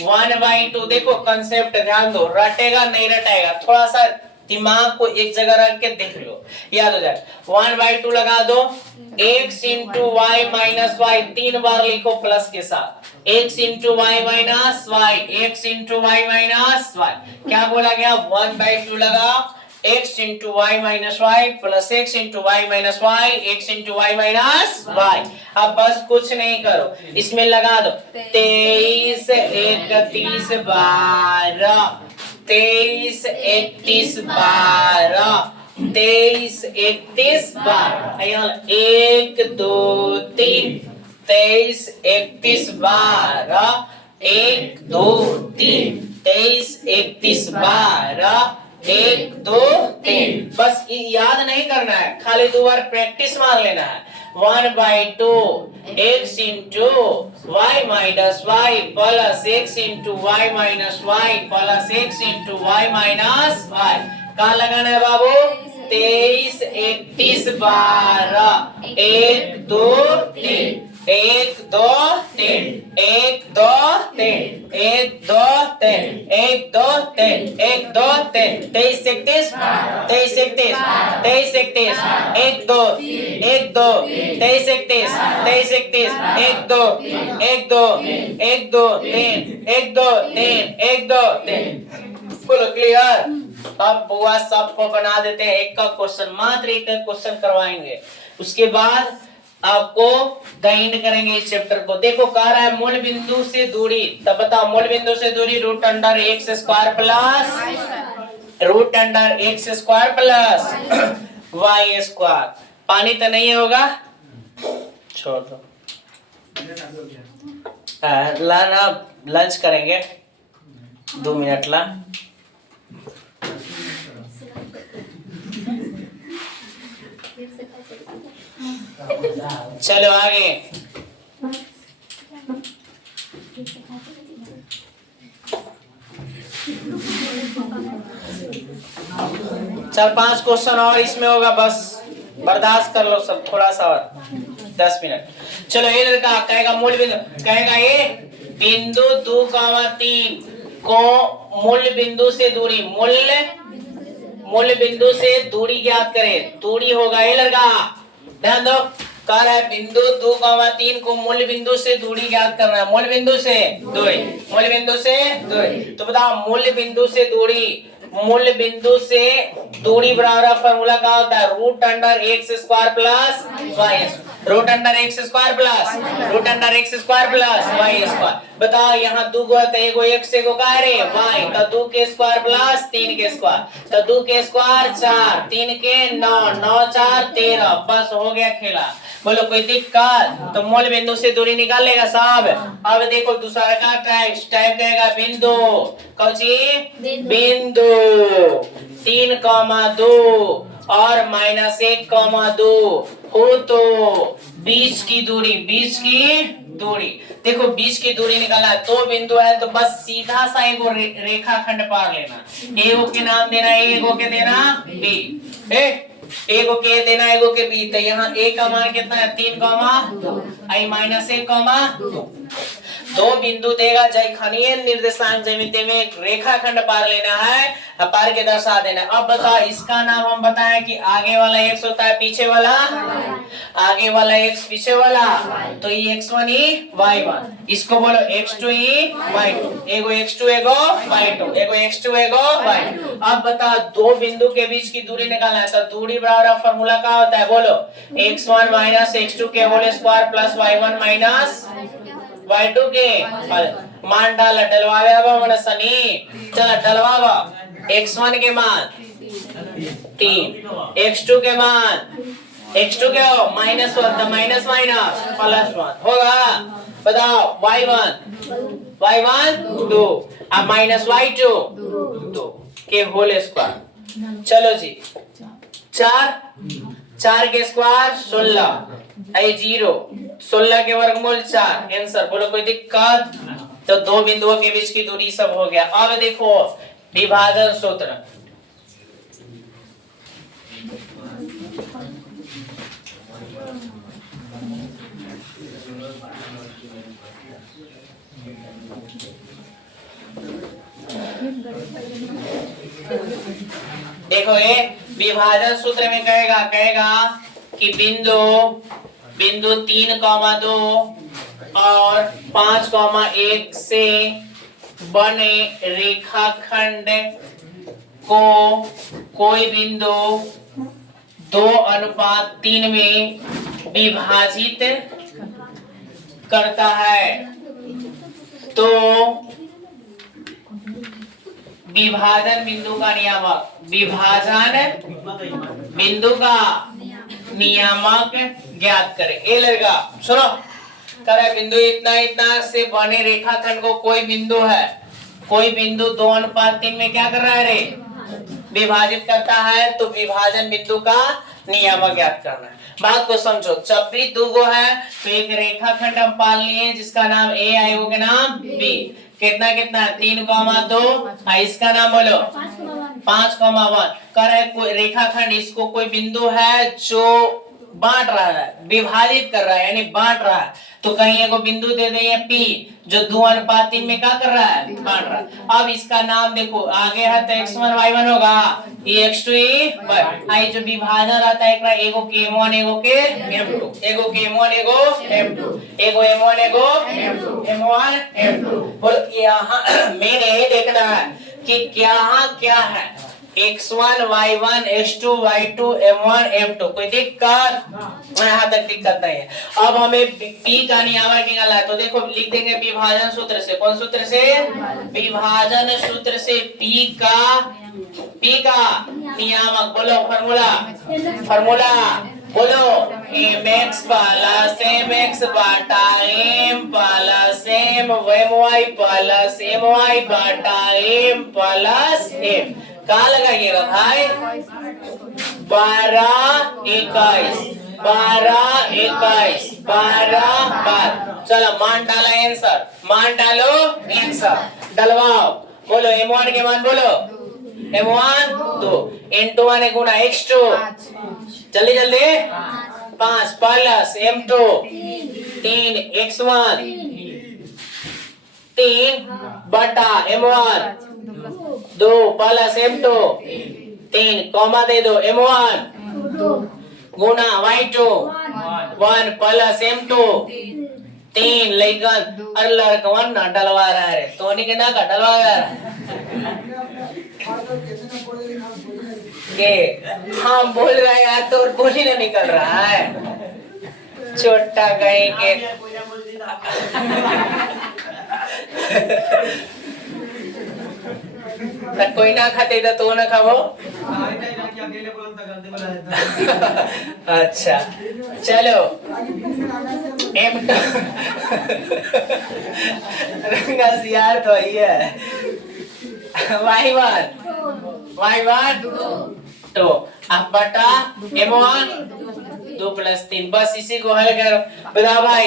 1/2। देखो कंसेप्ट ध्यान दो, रटेगा नहीं रटेगा, थोड़ा सा दिमाग को एक जगह रख के देख लो, याद हो जाए। 1/2 लगा दो, x into y minus y, 3 बार लिखो प्लस के साथ, x into y minus y, x into y minus y, क्या बोला गया? 1/2 लगा, x into y minus y plus x into y minus y, x into y minus y. अब बस कुछ नहीं करो, इसमें लगा दो 23 31 12, 23 31 12, 23 31 12, 1 2 3, 23 31 12, 1 2 3, 23 31 12, 1 2 3। बस याद नहीं करना है, खाली 2 बार प्रैक्टिस मार लेना है। 1/2 x into y minus y plus x into y minus y plus x into y minus y. कहाँ लगाना है बाबू? 23 31 12, 1 2 3, 1 2 3, 1 2 3, 1 2 3, 1 2 3, 1 2 3, 23 31 23 31 23 31, 1 2 1 2 23 31 23 31, 1 2 1 2 1 2 3, 1 2 3, 1 2 3। बोलो क्लियर? अब बुआ सबको बना देते हैं, एक का क्वेश्चन, मात्र एक क्वेश्चन करवाएंगे, उसके बाद आपको गाइड करेंगे इस चैप्टर को। देखो कह रहा है मूल बिंदु से दूरी, तब बताओ मूल बिंदु से दूरी root under x square plus y square. पानी तो नहीं होगा, छोड़ दो। ला ना लंच करेंगे 2 मिनट ला। चलो आगे। चल 5 क्वेश्चन और इसमें होगा, बस बर्दाश्त कर लो सब, थोड़ा सा और 10 मिनट। चलो ये लड़का कहेगा मूल बिंदु, कहेगा ये बिंदु 2,3 को मूल बिंदु से दूरी, मूल बिंदु से दूरी ज्ञात करें। दूरी होगा ये लड़का, ध्यान दो, कह रहा है बिंदु 2,3 को मूल बिंदु से दूरी ज्ञात करना है। मूल बिंदु से दूरी, मूल बिंदु से दूरी, तो बताओ मूल बिंदु से दूरी, मूल बिंदु से दूरी बराबर फॉर्मूला क्या होता है, root under x square plus y, root under x square plus y square. बताओ यहाँ 2 गो है तो एगो x एगो का रे y, तो 2 के स्क्वायर प्लस 3 के स्क्वायर, तो 2 के स्क्वायर 4, 3 के 9, 9 4 13, बस हो गया खेला। बोलो कोई दिक्कत? तो मूल बिंदु से दूरी निकाल लेगा साहब। अब देखो दूसरा का टाइप कहेगा बिंदु, कौची बिंदु 3,2 और -1,2 हो तो बीच की दूरी, देखो बीच की दूरी निकालना है। तो बिंदु है तो बस सीधा सा एगो रेखाखंड पार लेना, एगो के नाम देना A, एगो के देना B, एगो के देना एगो के B। तो यहाँ A का मान कितना है 3,2, आई -1,2, 2 बिंदु देगा जय खनिये निर्देशांक जमिति में एक रेखाखंड पार लेना है, पार के दर्शा देना। अब बता इसका नाम हम बताएं कि आगे वाला x होता है पीछे वाला, आगे वाला x पीछे वाला, तो ये x1 ही y1, इसको बोलो x2 ही y2, एगो x2 एगो y2, एगो x2 एगो y2। अब बता 2 बिंदु के बीच की दूरी निकालना है, तो दूरी बराबर फॉर्मूला क्या होता है, बोलो x1 x2 के whole square plus y1 y2 के मान डाला, डलवावे मन सनी, चला डलवावा। x1 के मान 3, x2 के मान, x2 के हो -1 तो माइनस +1 होगा। बताओ y1 2 अब -y2 2 के होल स्क्वायर। चलो जी 4 के स्क्वायर 16, आई 0, 16 के वर्गमूल 4, आंसर। बोलो कोई दिक्कत? तो 2 बिंदुओं के बीच की दूरी सब हो गया। अब देखो विभाजन सूत्र, देखो ये विभाजन सूत्र में कहेगा कि बिंदु 3,2 और 5,1 से बने रेखाखंड को कोई बिंदु 2:3 में विभाजित करता है तो विभाजन बिंदु का नियामक, विभाजन बिंदु का नियामक ज्ञात करें। ए लड़का सुनो, करे बिंदु इतना से बने रेखाखंड को कोई बिंदु है, कोई बिंदु 2:3 में क्या कर रहा है रे, विभाजित करता है, तो विभाजन बिंदु का नियामक ज्ञात करना है। बात को समझो, जब भी 2 गो है तो एक रेखाखंड हम पाल लिए जिसका नाम A है, वो के नाम B, कितना 3,2, इसका नाम बोलो 5,1। करे कोई रेखाखंड, इसको कोई बिंदु है जो बांट रहा है, विभाजित कर रहा है यानी बांट रहा है, तो कहीं एगो बिंदु दे दें P जो 2:3 में क्या कर रहा है, बांट रहा है। अब इसका नाम देखो, आगे है तो x1 y1 होगा, ये x2 आई जो विभाजन रहता है एकरा एगो के m1 एगो के m2, एगो के m1 एगो m2, एगो m1 एगो m1 m2। बोल यहाँ मैंने ये देखना है कि क्या है x1 y1 x2 y2 m1 m2, कोई दिक्कत? यहाँ तक दिक्कत नहीं है। अब हमें p का नियामक निकालना है, तो देखो लिख देंगे विभाजन सूत्र से। कौन सूत्र से? विभाजन सूत्र से p का नियामक। बोलो फॉर्मूला बोलो mx प्लस mx बटा m plus my plus my बटा m प्लस m। कहाँ लगाइएगा भाई? 12 21 12 21 12 चलो मान डाला आंसर, मान डालो आंसर, डलवाओ। बोलो m1 के मान बोलो। m1 2 into 1 गुना x2 जल्दी जल्दी 5 प्लस m2 3 x1 3 बटा m1 2 प्लस m2 3 कॉमा दे दो m1 गुना y2 1 प्लस m2 3 लेकिन अरे लड़कवन ना डलवा रहा है तो नहीं के ना का डलवा रहा है के हम बोल रहे हैं यार तो बोल ही ना निकल रहा है छोटा कहीं के कोई ना खाते तो तू ना खाओ। अच्छा चलो यार तो ही है y1 तो अब बटा m1 2 प्लस 3 बस इसी को हल करो। बता भाई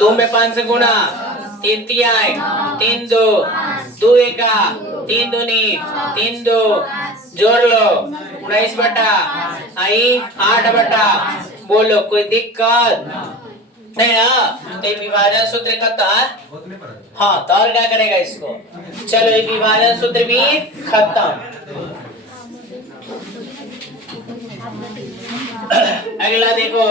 2 में 5 से गुना 3 तिहाई 3 2 2 एका 3 दूनी 3 2 जोड़ लो 19 बटा आई 8 बटा। बोलो कोई दिक्कत नहीं ना? तो ये विभाजन सूत्र खत्म है। हाँ तो और क्या करेगा इसको? चलो ये विभाजन सूत्र भी खत्म। अगला देखो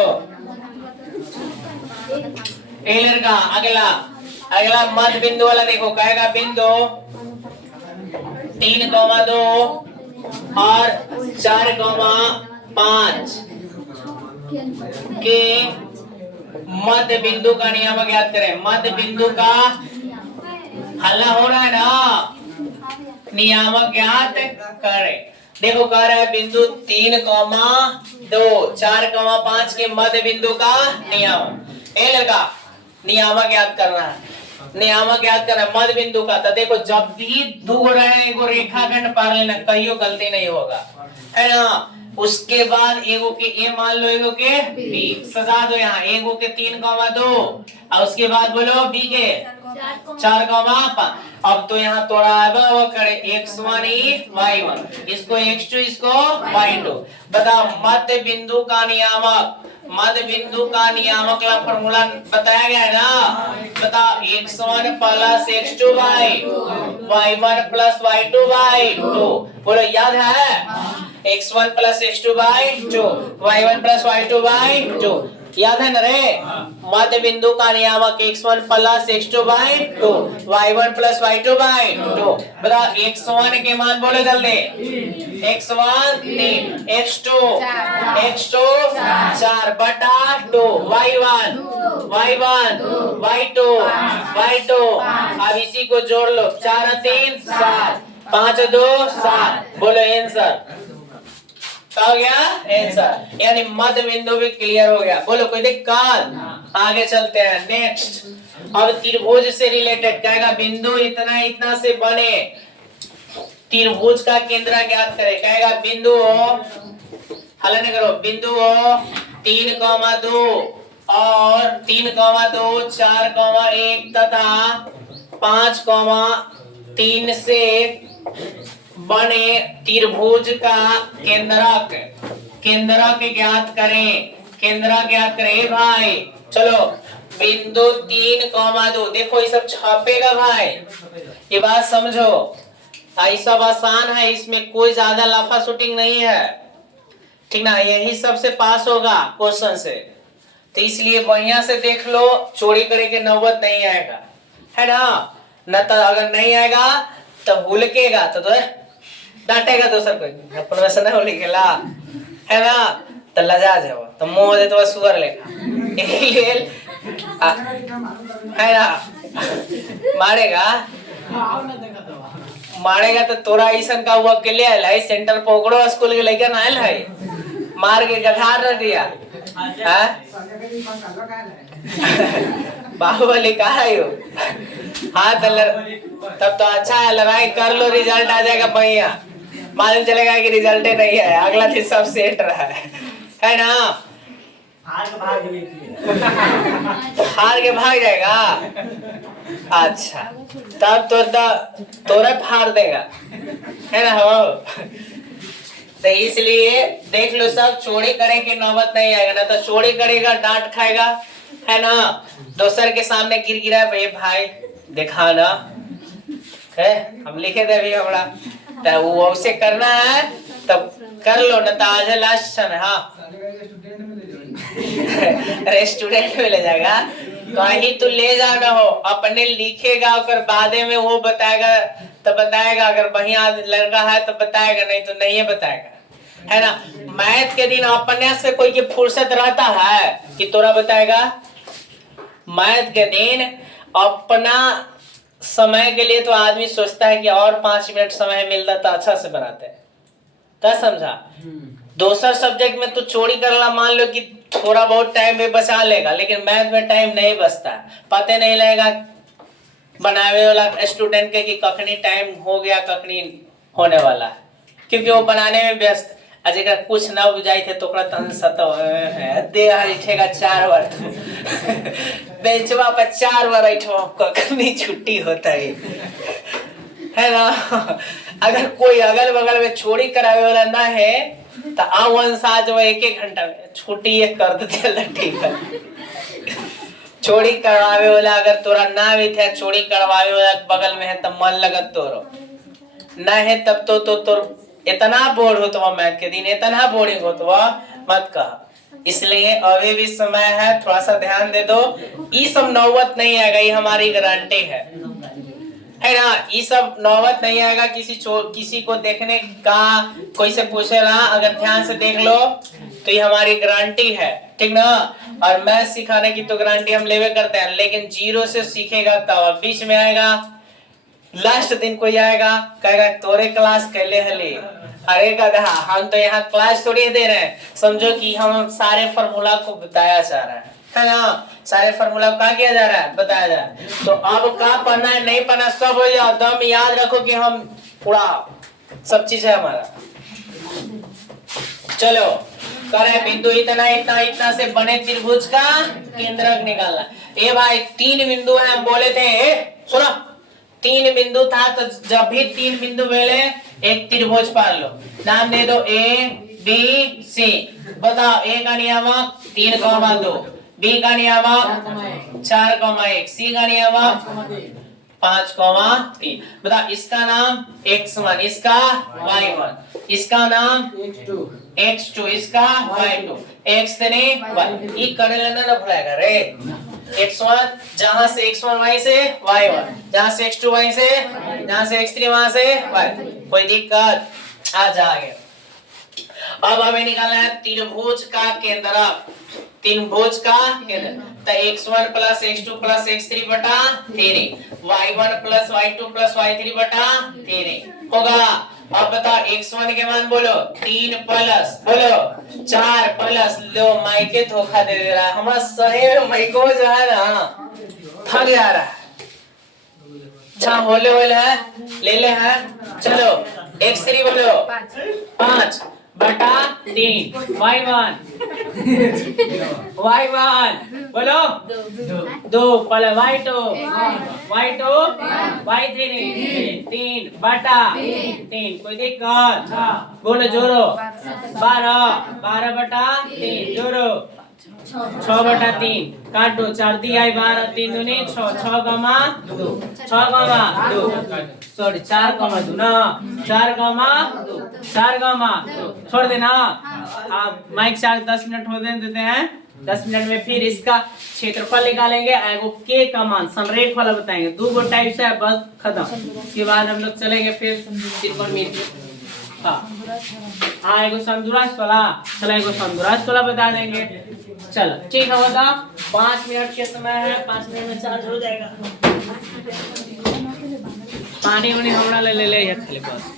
टेलर का अगला मध्य बिंदु वाला देखो कहेगा बिंदु 3,2 और 4,5 के मध्य बिंदु का नियम ज्ञात करें। मध्य बिंदु का हल्ला हो रहा है ना, नियामक ज्ञात करें। देखो कह रहा है बिंदु 3,2 4,5 के मध्य बिंदु का नियम ए लड़का नियामक ज्ञात करना है। नियामक ज्ञात करना है मध्य बिंदु का। तो देखो जब भी दो रहे एगो रेखाखंड पार लेना कहियो गलती नहीं होगा है ना। उसके बाद एगो के ए मान लो एगो के बी सजा दो। यहाँ एगो के 3,2 और उसके बाद बोलो बी के 4,5। अब तो यहाँ थोड़ा वो करे x1 y1 इसको x2 इसको y2। बता मध्य बिंदु का नियामक का फॉर्मूला बताया गया है ना। बता x1 plus x2 y1 plus y2 y2। बोलो याद है? x1 plus x2 y2 y1 plus y2 y2 याद है ना रे? मध्य बिंदु का नियामक x1 plus x2 y2 y1 plus y2 y2। बता x1 के मान बोलो जल्दी। x1 3 x2 4 बटा 2 y1 y2 अब इसी को जोड़ लो 4 3 7 5 2 7। बोलो आंसर हो गया आंसर, यानी मध्य बिंदु भी क्लियर हो गया। बोलो कोई दिक्कत? आगे चलते हैं नेक्स्ट। अब त्रिभुज से रिलेटेड कहेगा बिंदु इतना इतना से बने त्रिभुज का केंद्र ज्ञात करें। कहेगा बिंदु हल नहीं करो बिंदु 3,2 और 3,2 4,1 तथा 5,3 से बने त्रिभुज का केंद्रक ज्ञात करें भाई। चलो बिंदु 3,2 देखो ये सब छापेगा भाई, ये बात समझो। ये सब आसान है, इसमें कोई ज्यादा लाफा शूटिंग नहीं है ठीक ना। यही सबसे पास होगा क्वेश्चन से, तो इसलिए बढ़िया से देख लो, चोरी करे के नौबत नहीं आएगा है ना। न तो अगर नहीं आएगा तो भूलकेगा तो डांटेगा दोसर कोई अपन वैसे नहीं लिखेला है ना। तो लजा जाओ तो मुंह दे तो सुअर लेगा है ना। मारेगा तो तोरा ऐसा का हुआ के ले आयल है सेंटर पर ओकरो स्कूल के लेके ना आयल है मार के गधा न दिया हाँ? बाहुबली कहा है यो हाँ तो तब तो अच्छा है, लड़ाई कर लो, रिजल्ट आ जाएगा बढ़िया, मालूम चलेगा कि रिजल्ट ही नहीं है, अगला दिन सब सेट रहा है ना। हार के भाग जाएगा। अच्छा तब तोरा फाड़ देगा है ना हो। तो इसलिए देख लो सब, चोरी करे के नौबत नहीं आएगा, ना तो चोरी करेगा डांट खाएगा है ना, दोसर के सामने गिर गिरा भाई देखा ना है हम लिखे थे अभी हमरा, तो वो वैसे करना है तब कर लो, ना तो आज लास्ट सन। हाँ रेस्टोरेंट में ले जाएगा, कहीं तो ले जाना हो, अपने लिखेगा और बादे में वो बताएगा, तो बताएगा अगर बढ़िया लड़का है तो बताएगा, नहीं तो नहीं बताएगा है ना। मैथ के दिन अपने से कोई की फुर्सत रहता है कि तोरा बताएगा, मैथ के दिन अपना समय के लिए तो आदमी सोचता है कि और 5 मिनट समय मिलता तो अच्छा से बनाते हैं, क्या समझा। दूसरा सब्जेक्ट में तो चोरी करना मान लो कि थोड़ा बहुत टाइम भी बचा लेगा, लेकिन मैथ में टाइम नहीं बचता, पता नहीं लगेगा बनावे वाला स्टूडेंट के कि कखनी टाइम हो गया कखनी होने वाला है, क्योंकि वो बनाने में व्यस्त। अगर कुछ ना बुझाई थे तो तन सतो दे बैठेगा 4 बार बेंचवा पर 4 बार बैठो, कखनी छुट्टी होता है ना। अगर कोई अगल बगल में चोरी करावे वाला ना है तो आवन साज वो 1-1 घंटा में छुट्टी एक कर देते, ठीक है। चोरी करवावे वाला अगर तोरा ना भी थे, चोरी करवावे वाला बगल में है तो मन लगत तोरो ना है, तब तो तोर इतना बोर हो तो मैथ के दिन, इतना बोरिंग हो तो मत कह। इसलिए अभी भी समय है, थोड़ा सा ध्यान दे दो, ये सब नौबत नहीं आएगा, ये हमारी गारंटी है ना। ये सब नौबत नहीं आएगा किसी को देखने का, कोई से पूछेगा अगर ध्यान से देख लो तो ये हमारी गारंटी है, ठीक ना। और मैथ सिखाने की तो गारंटी हम लेवे करते हैं, लेकिन 0 से सीखेगा तब बीच में आएगा, लास्ट दिन कोई आएगा कहेगा तोरे क्लास कैले हले, अरे गधा हम तो यहाँ क्लास थोड़ी दे रहे हैं, समझो कि हम सारे फॉर्मूला को बताया जा रहा है ना, सारे फॉर्मूला क्या किया जा रहा है बताया जा रहा है। तो अब क्या पढ़ना है नहीं पढ़ना सब हो जाओ, दम याद रखो कि हम पूरा सब चीज है हमारा। चलो करे बिंदु इतना इतना इतना से बने त्रिभुज का केंद्रक निकालना। ए भाई 3 बिंदु है, हम बोले थे सुनो 3 बिंदु था, तो जब भी 3 बिंदु मिले एक त्रिभुज पार लो, नाम दे दो ABC। बताओ ए का नियामक 3,2, बी का नियामक 4,1, सी का नियामक 5,3। बताओ इसका नाम x1, इसका y1, इसका नाम x2, इसका y2, x3 y। ये कर लेना ना भूलेगा रे, x1 जहां से x1 y से y1, जहां से x2 y से, जहां से x3 वहां से y। कोई दिक्कत आ जाएगा। अब हमें निकालना है त्रिभुज का केंद्रक, त्रिभुज का केंद्र, तो x1 plus x2 plus x3 बटा 3, y1 plus y2 plus y3 बटा 3 होगा। अब बताओ x1 के मान बोलो 3 प्लस बोलो 4 प्लस, लो माइके धोखा दे रहा है हमारा, सही में माइको जो है ना थक जा रहा है। अच्छा होले है ले ले है, चलो x3 बोलो 5 बटा 3, y1 बोलो 2 प्लस y2 3 बटा 3। कोई दिक्कत बोलो जोरो 12 बटा 3 जोरो 6 बटा 3 काटो 4 दिया 12 3 दूनी 6 गमा 2 सॉरी 4 गमा 2 ना 4 गमा 2 छोड़ देना। आप माइक 10 मिनट हो देते हैं, 10 मिनट में फिर इसका क्षेत्रफल निकालेंगे, एगो के का मान संरेख वाला बताएंगे, 2 गो टाइप से है बस खत्म। उसके बाद हम लोग चलेंगे फिर त्रिकोणमिति। हाँ एगो समदुरास्त वाला, चलो एगो समदुरास्त वाला बता देंगे। चलो ठीक है, बताओ 5 मिनट के समय है, 5 मिनट में चार्ज हो जाएगा। पानी वानी हमरा ले खाली बस।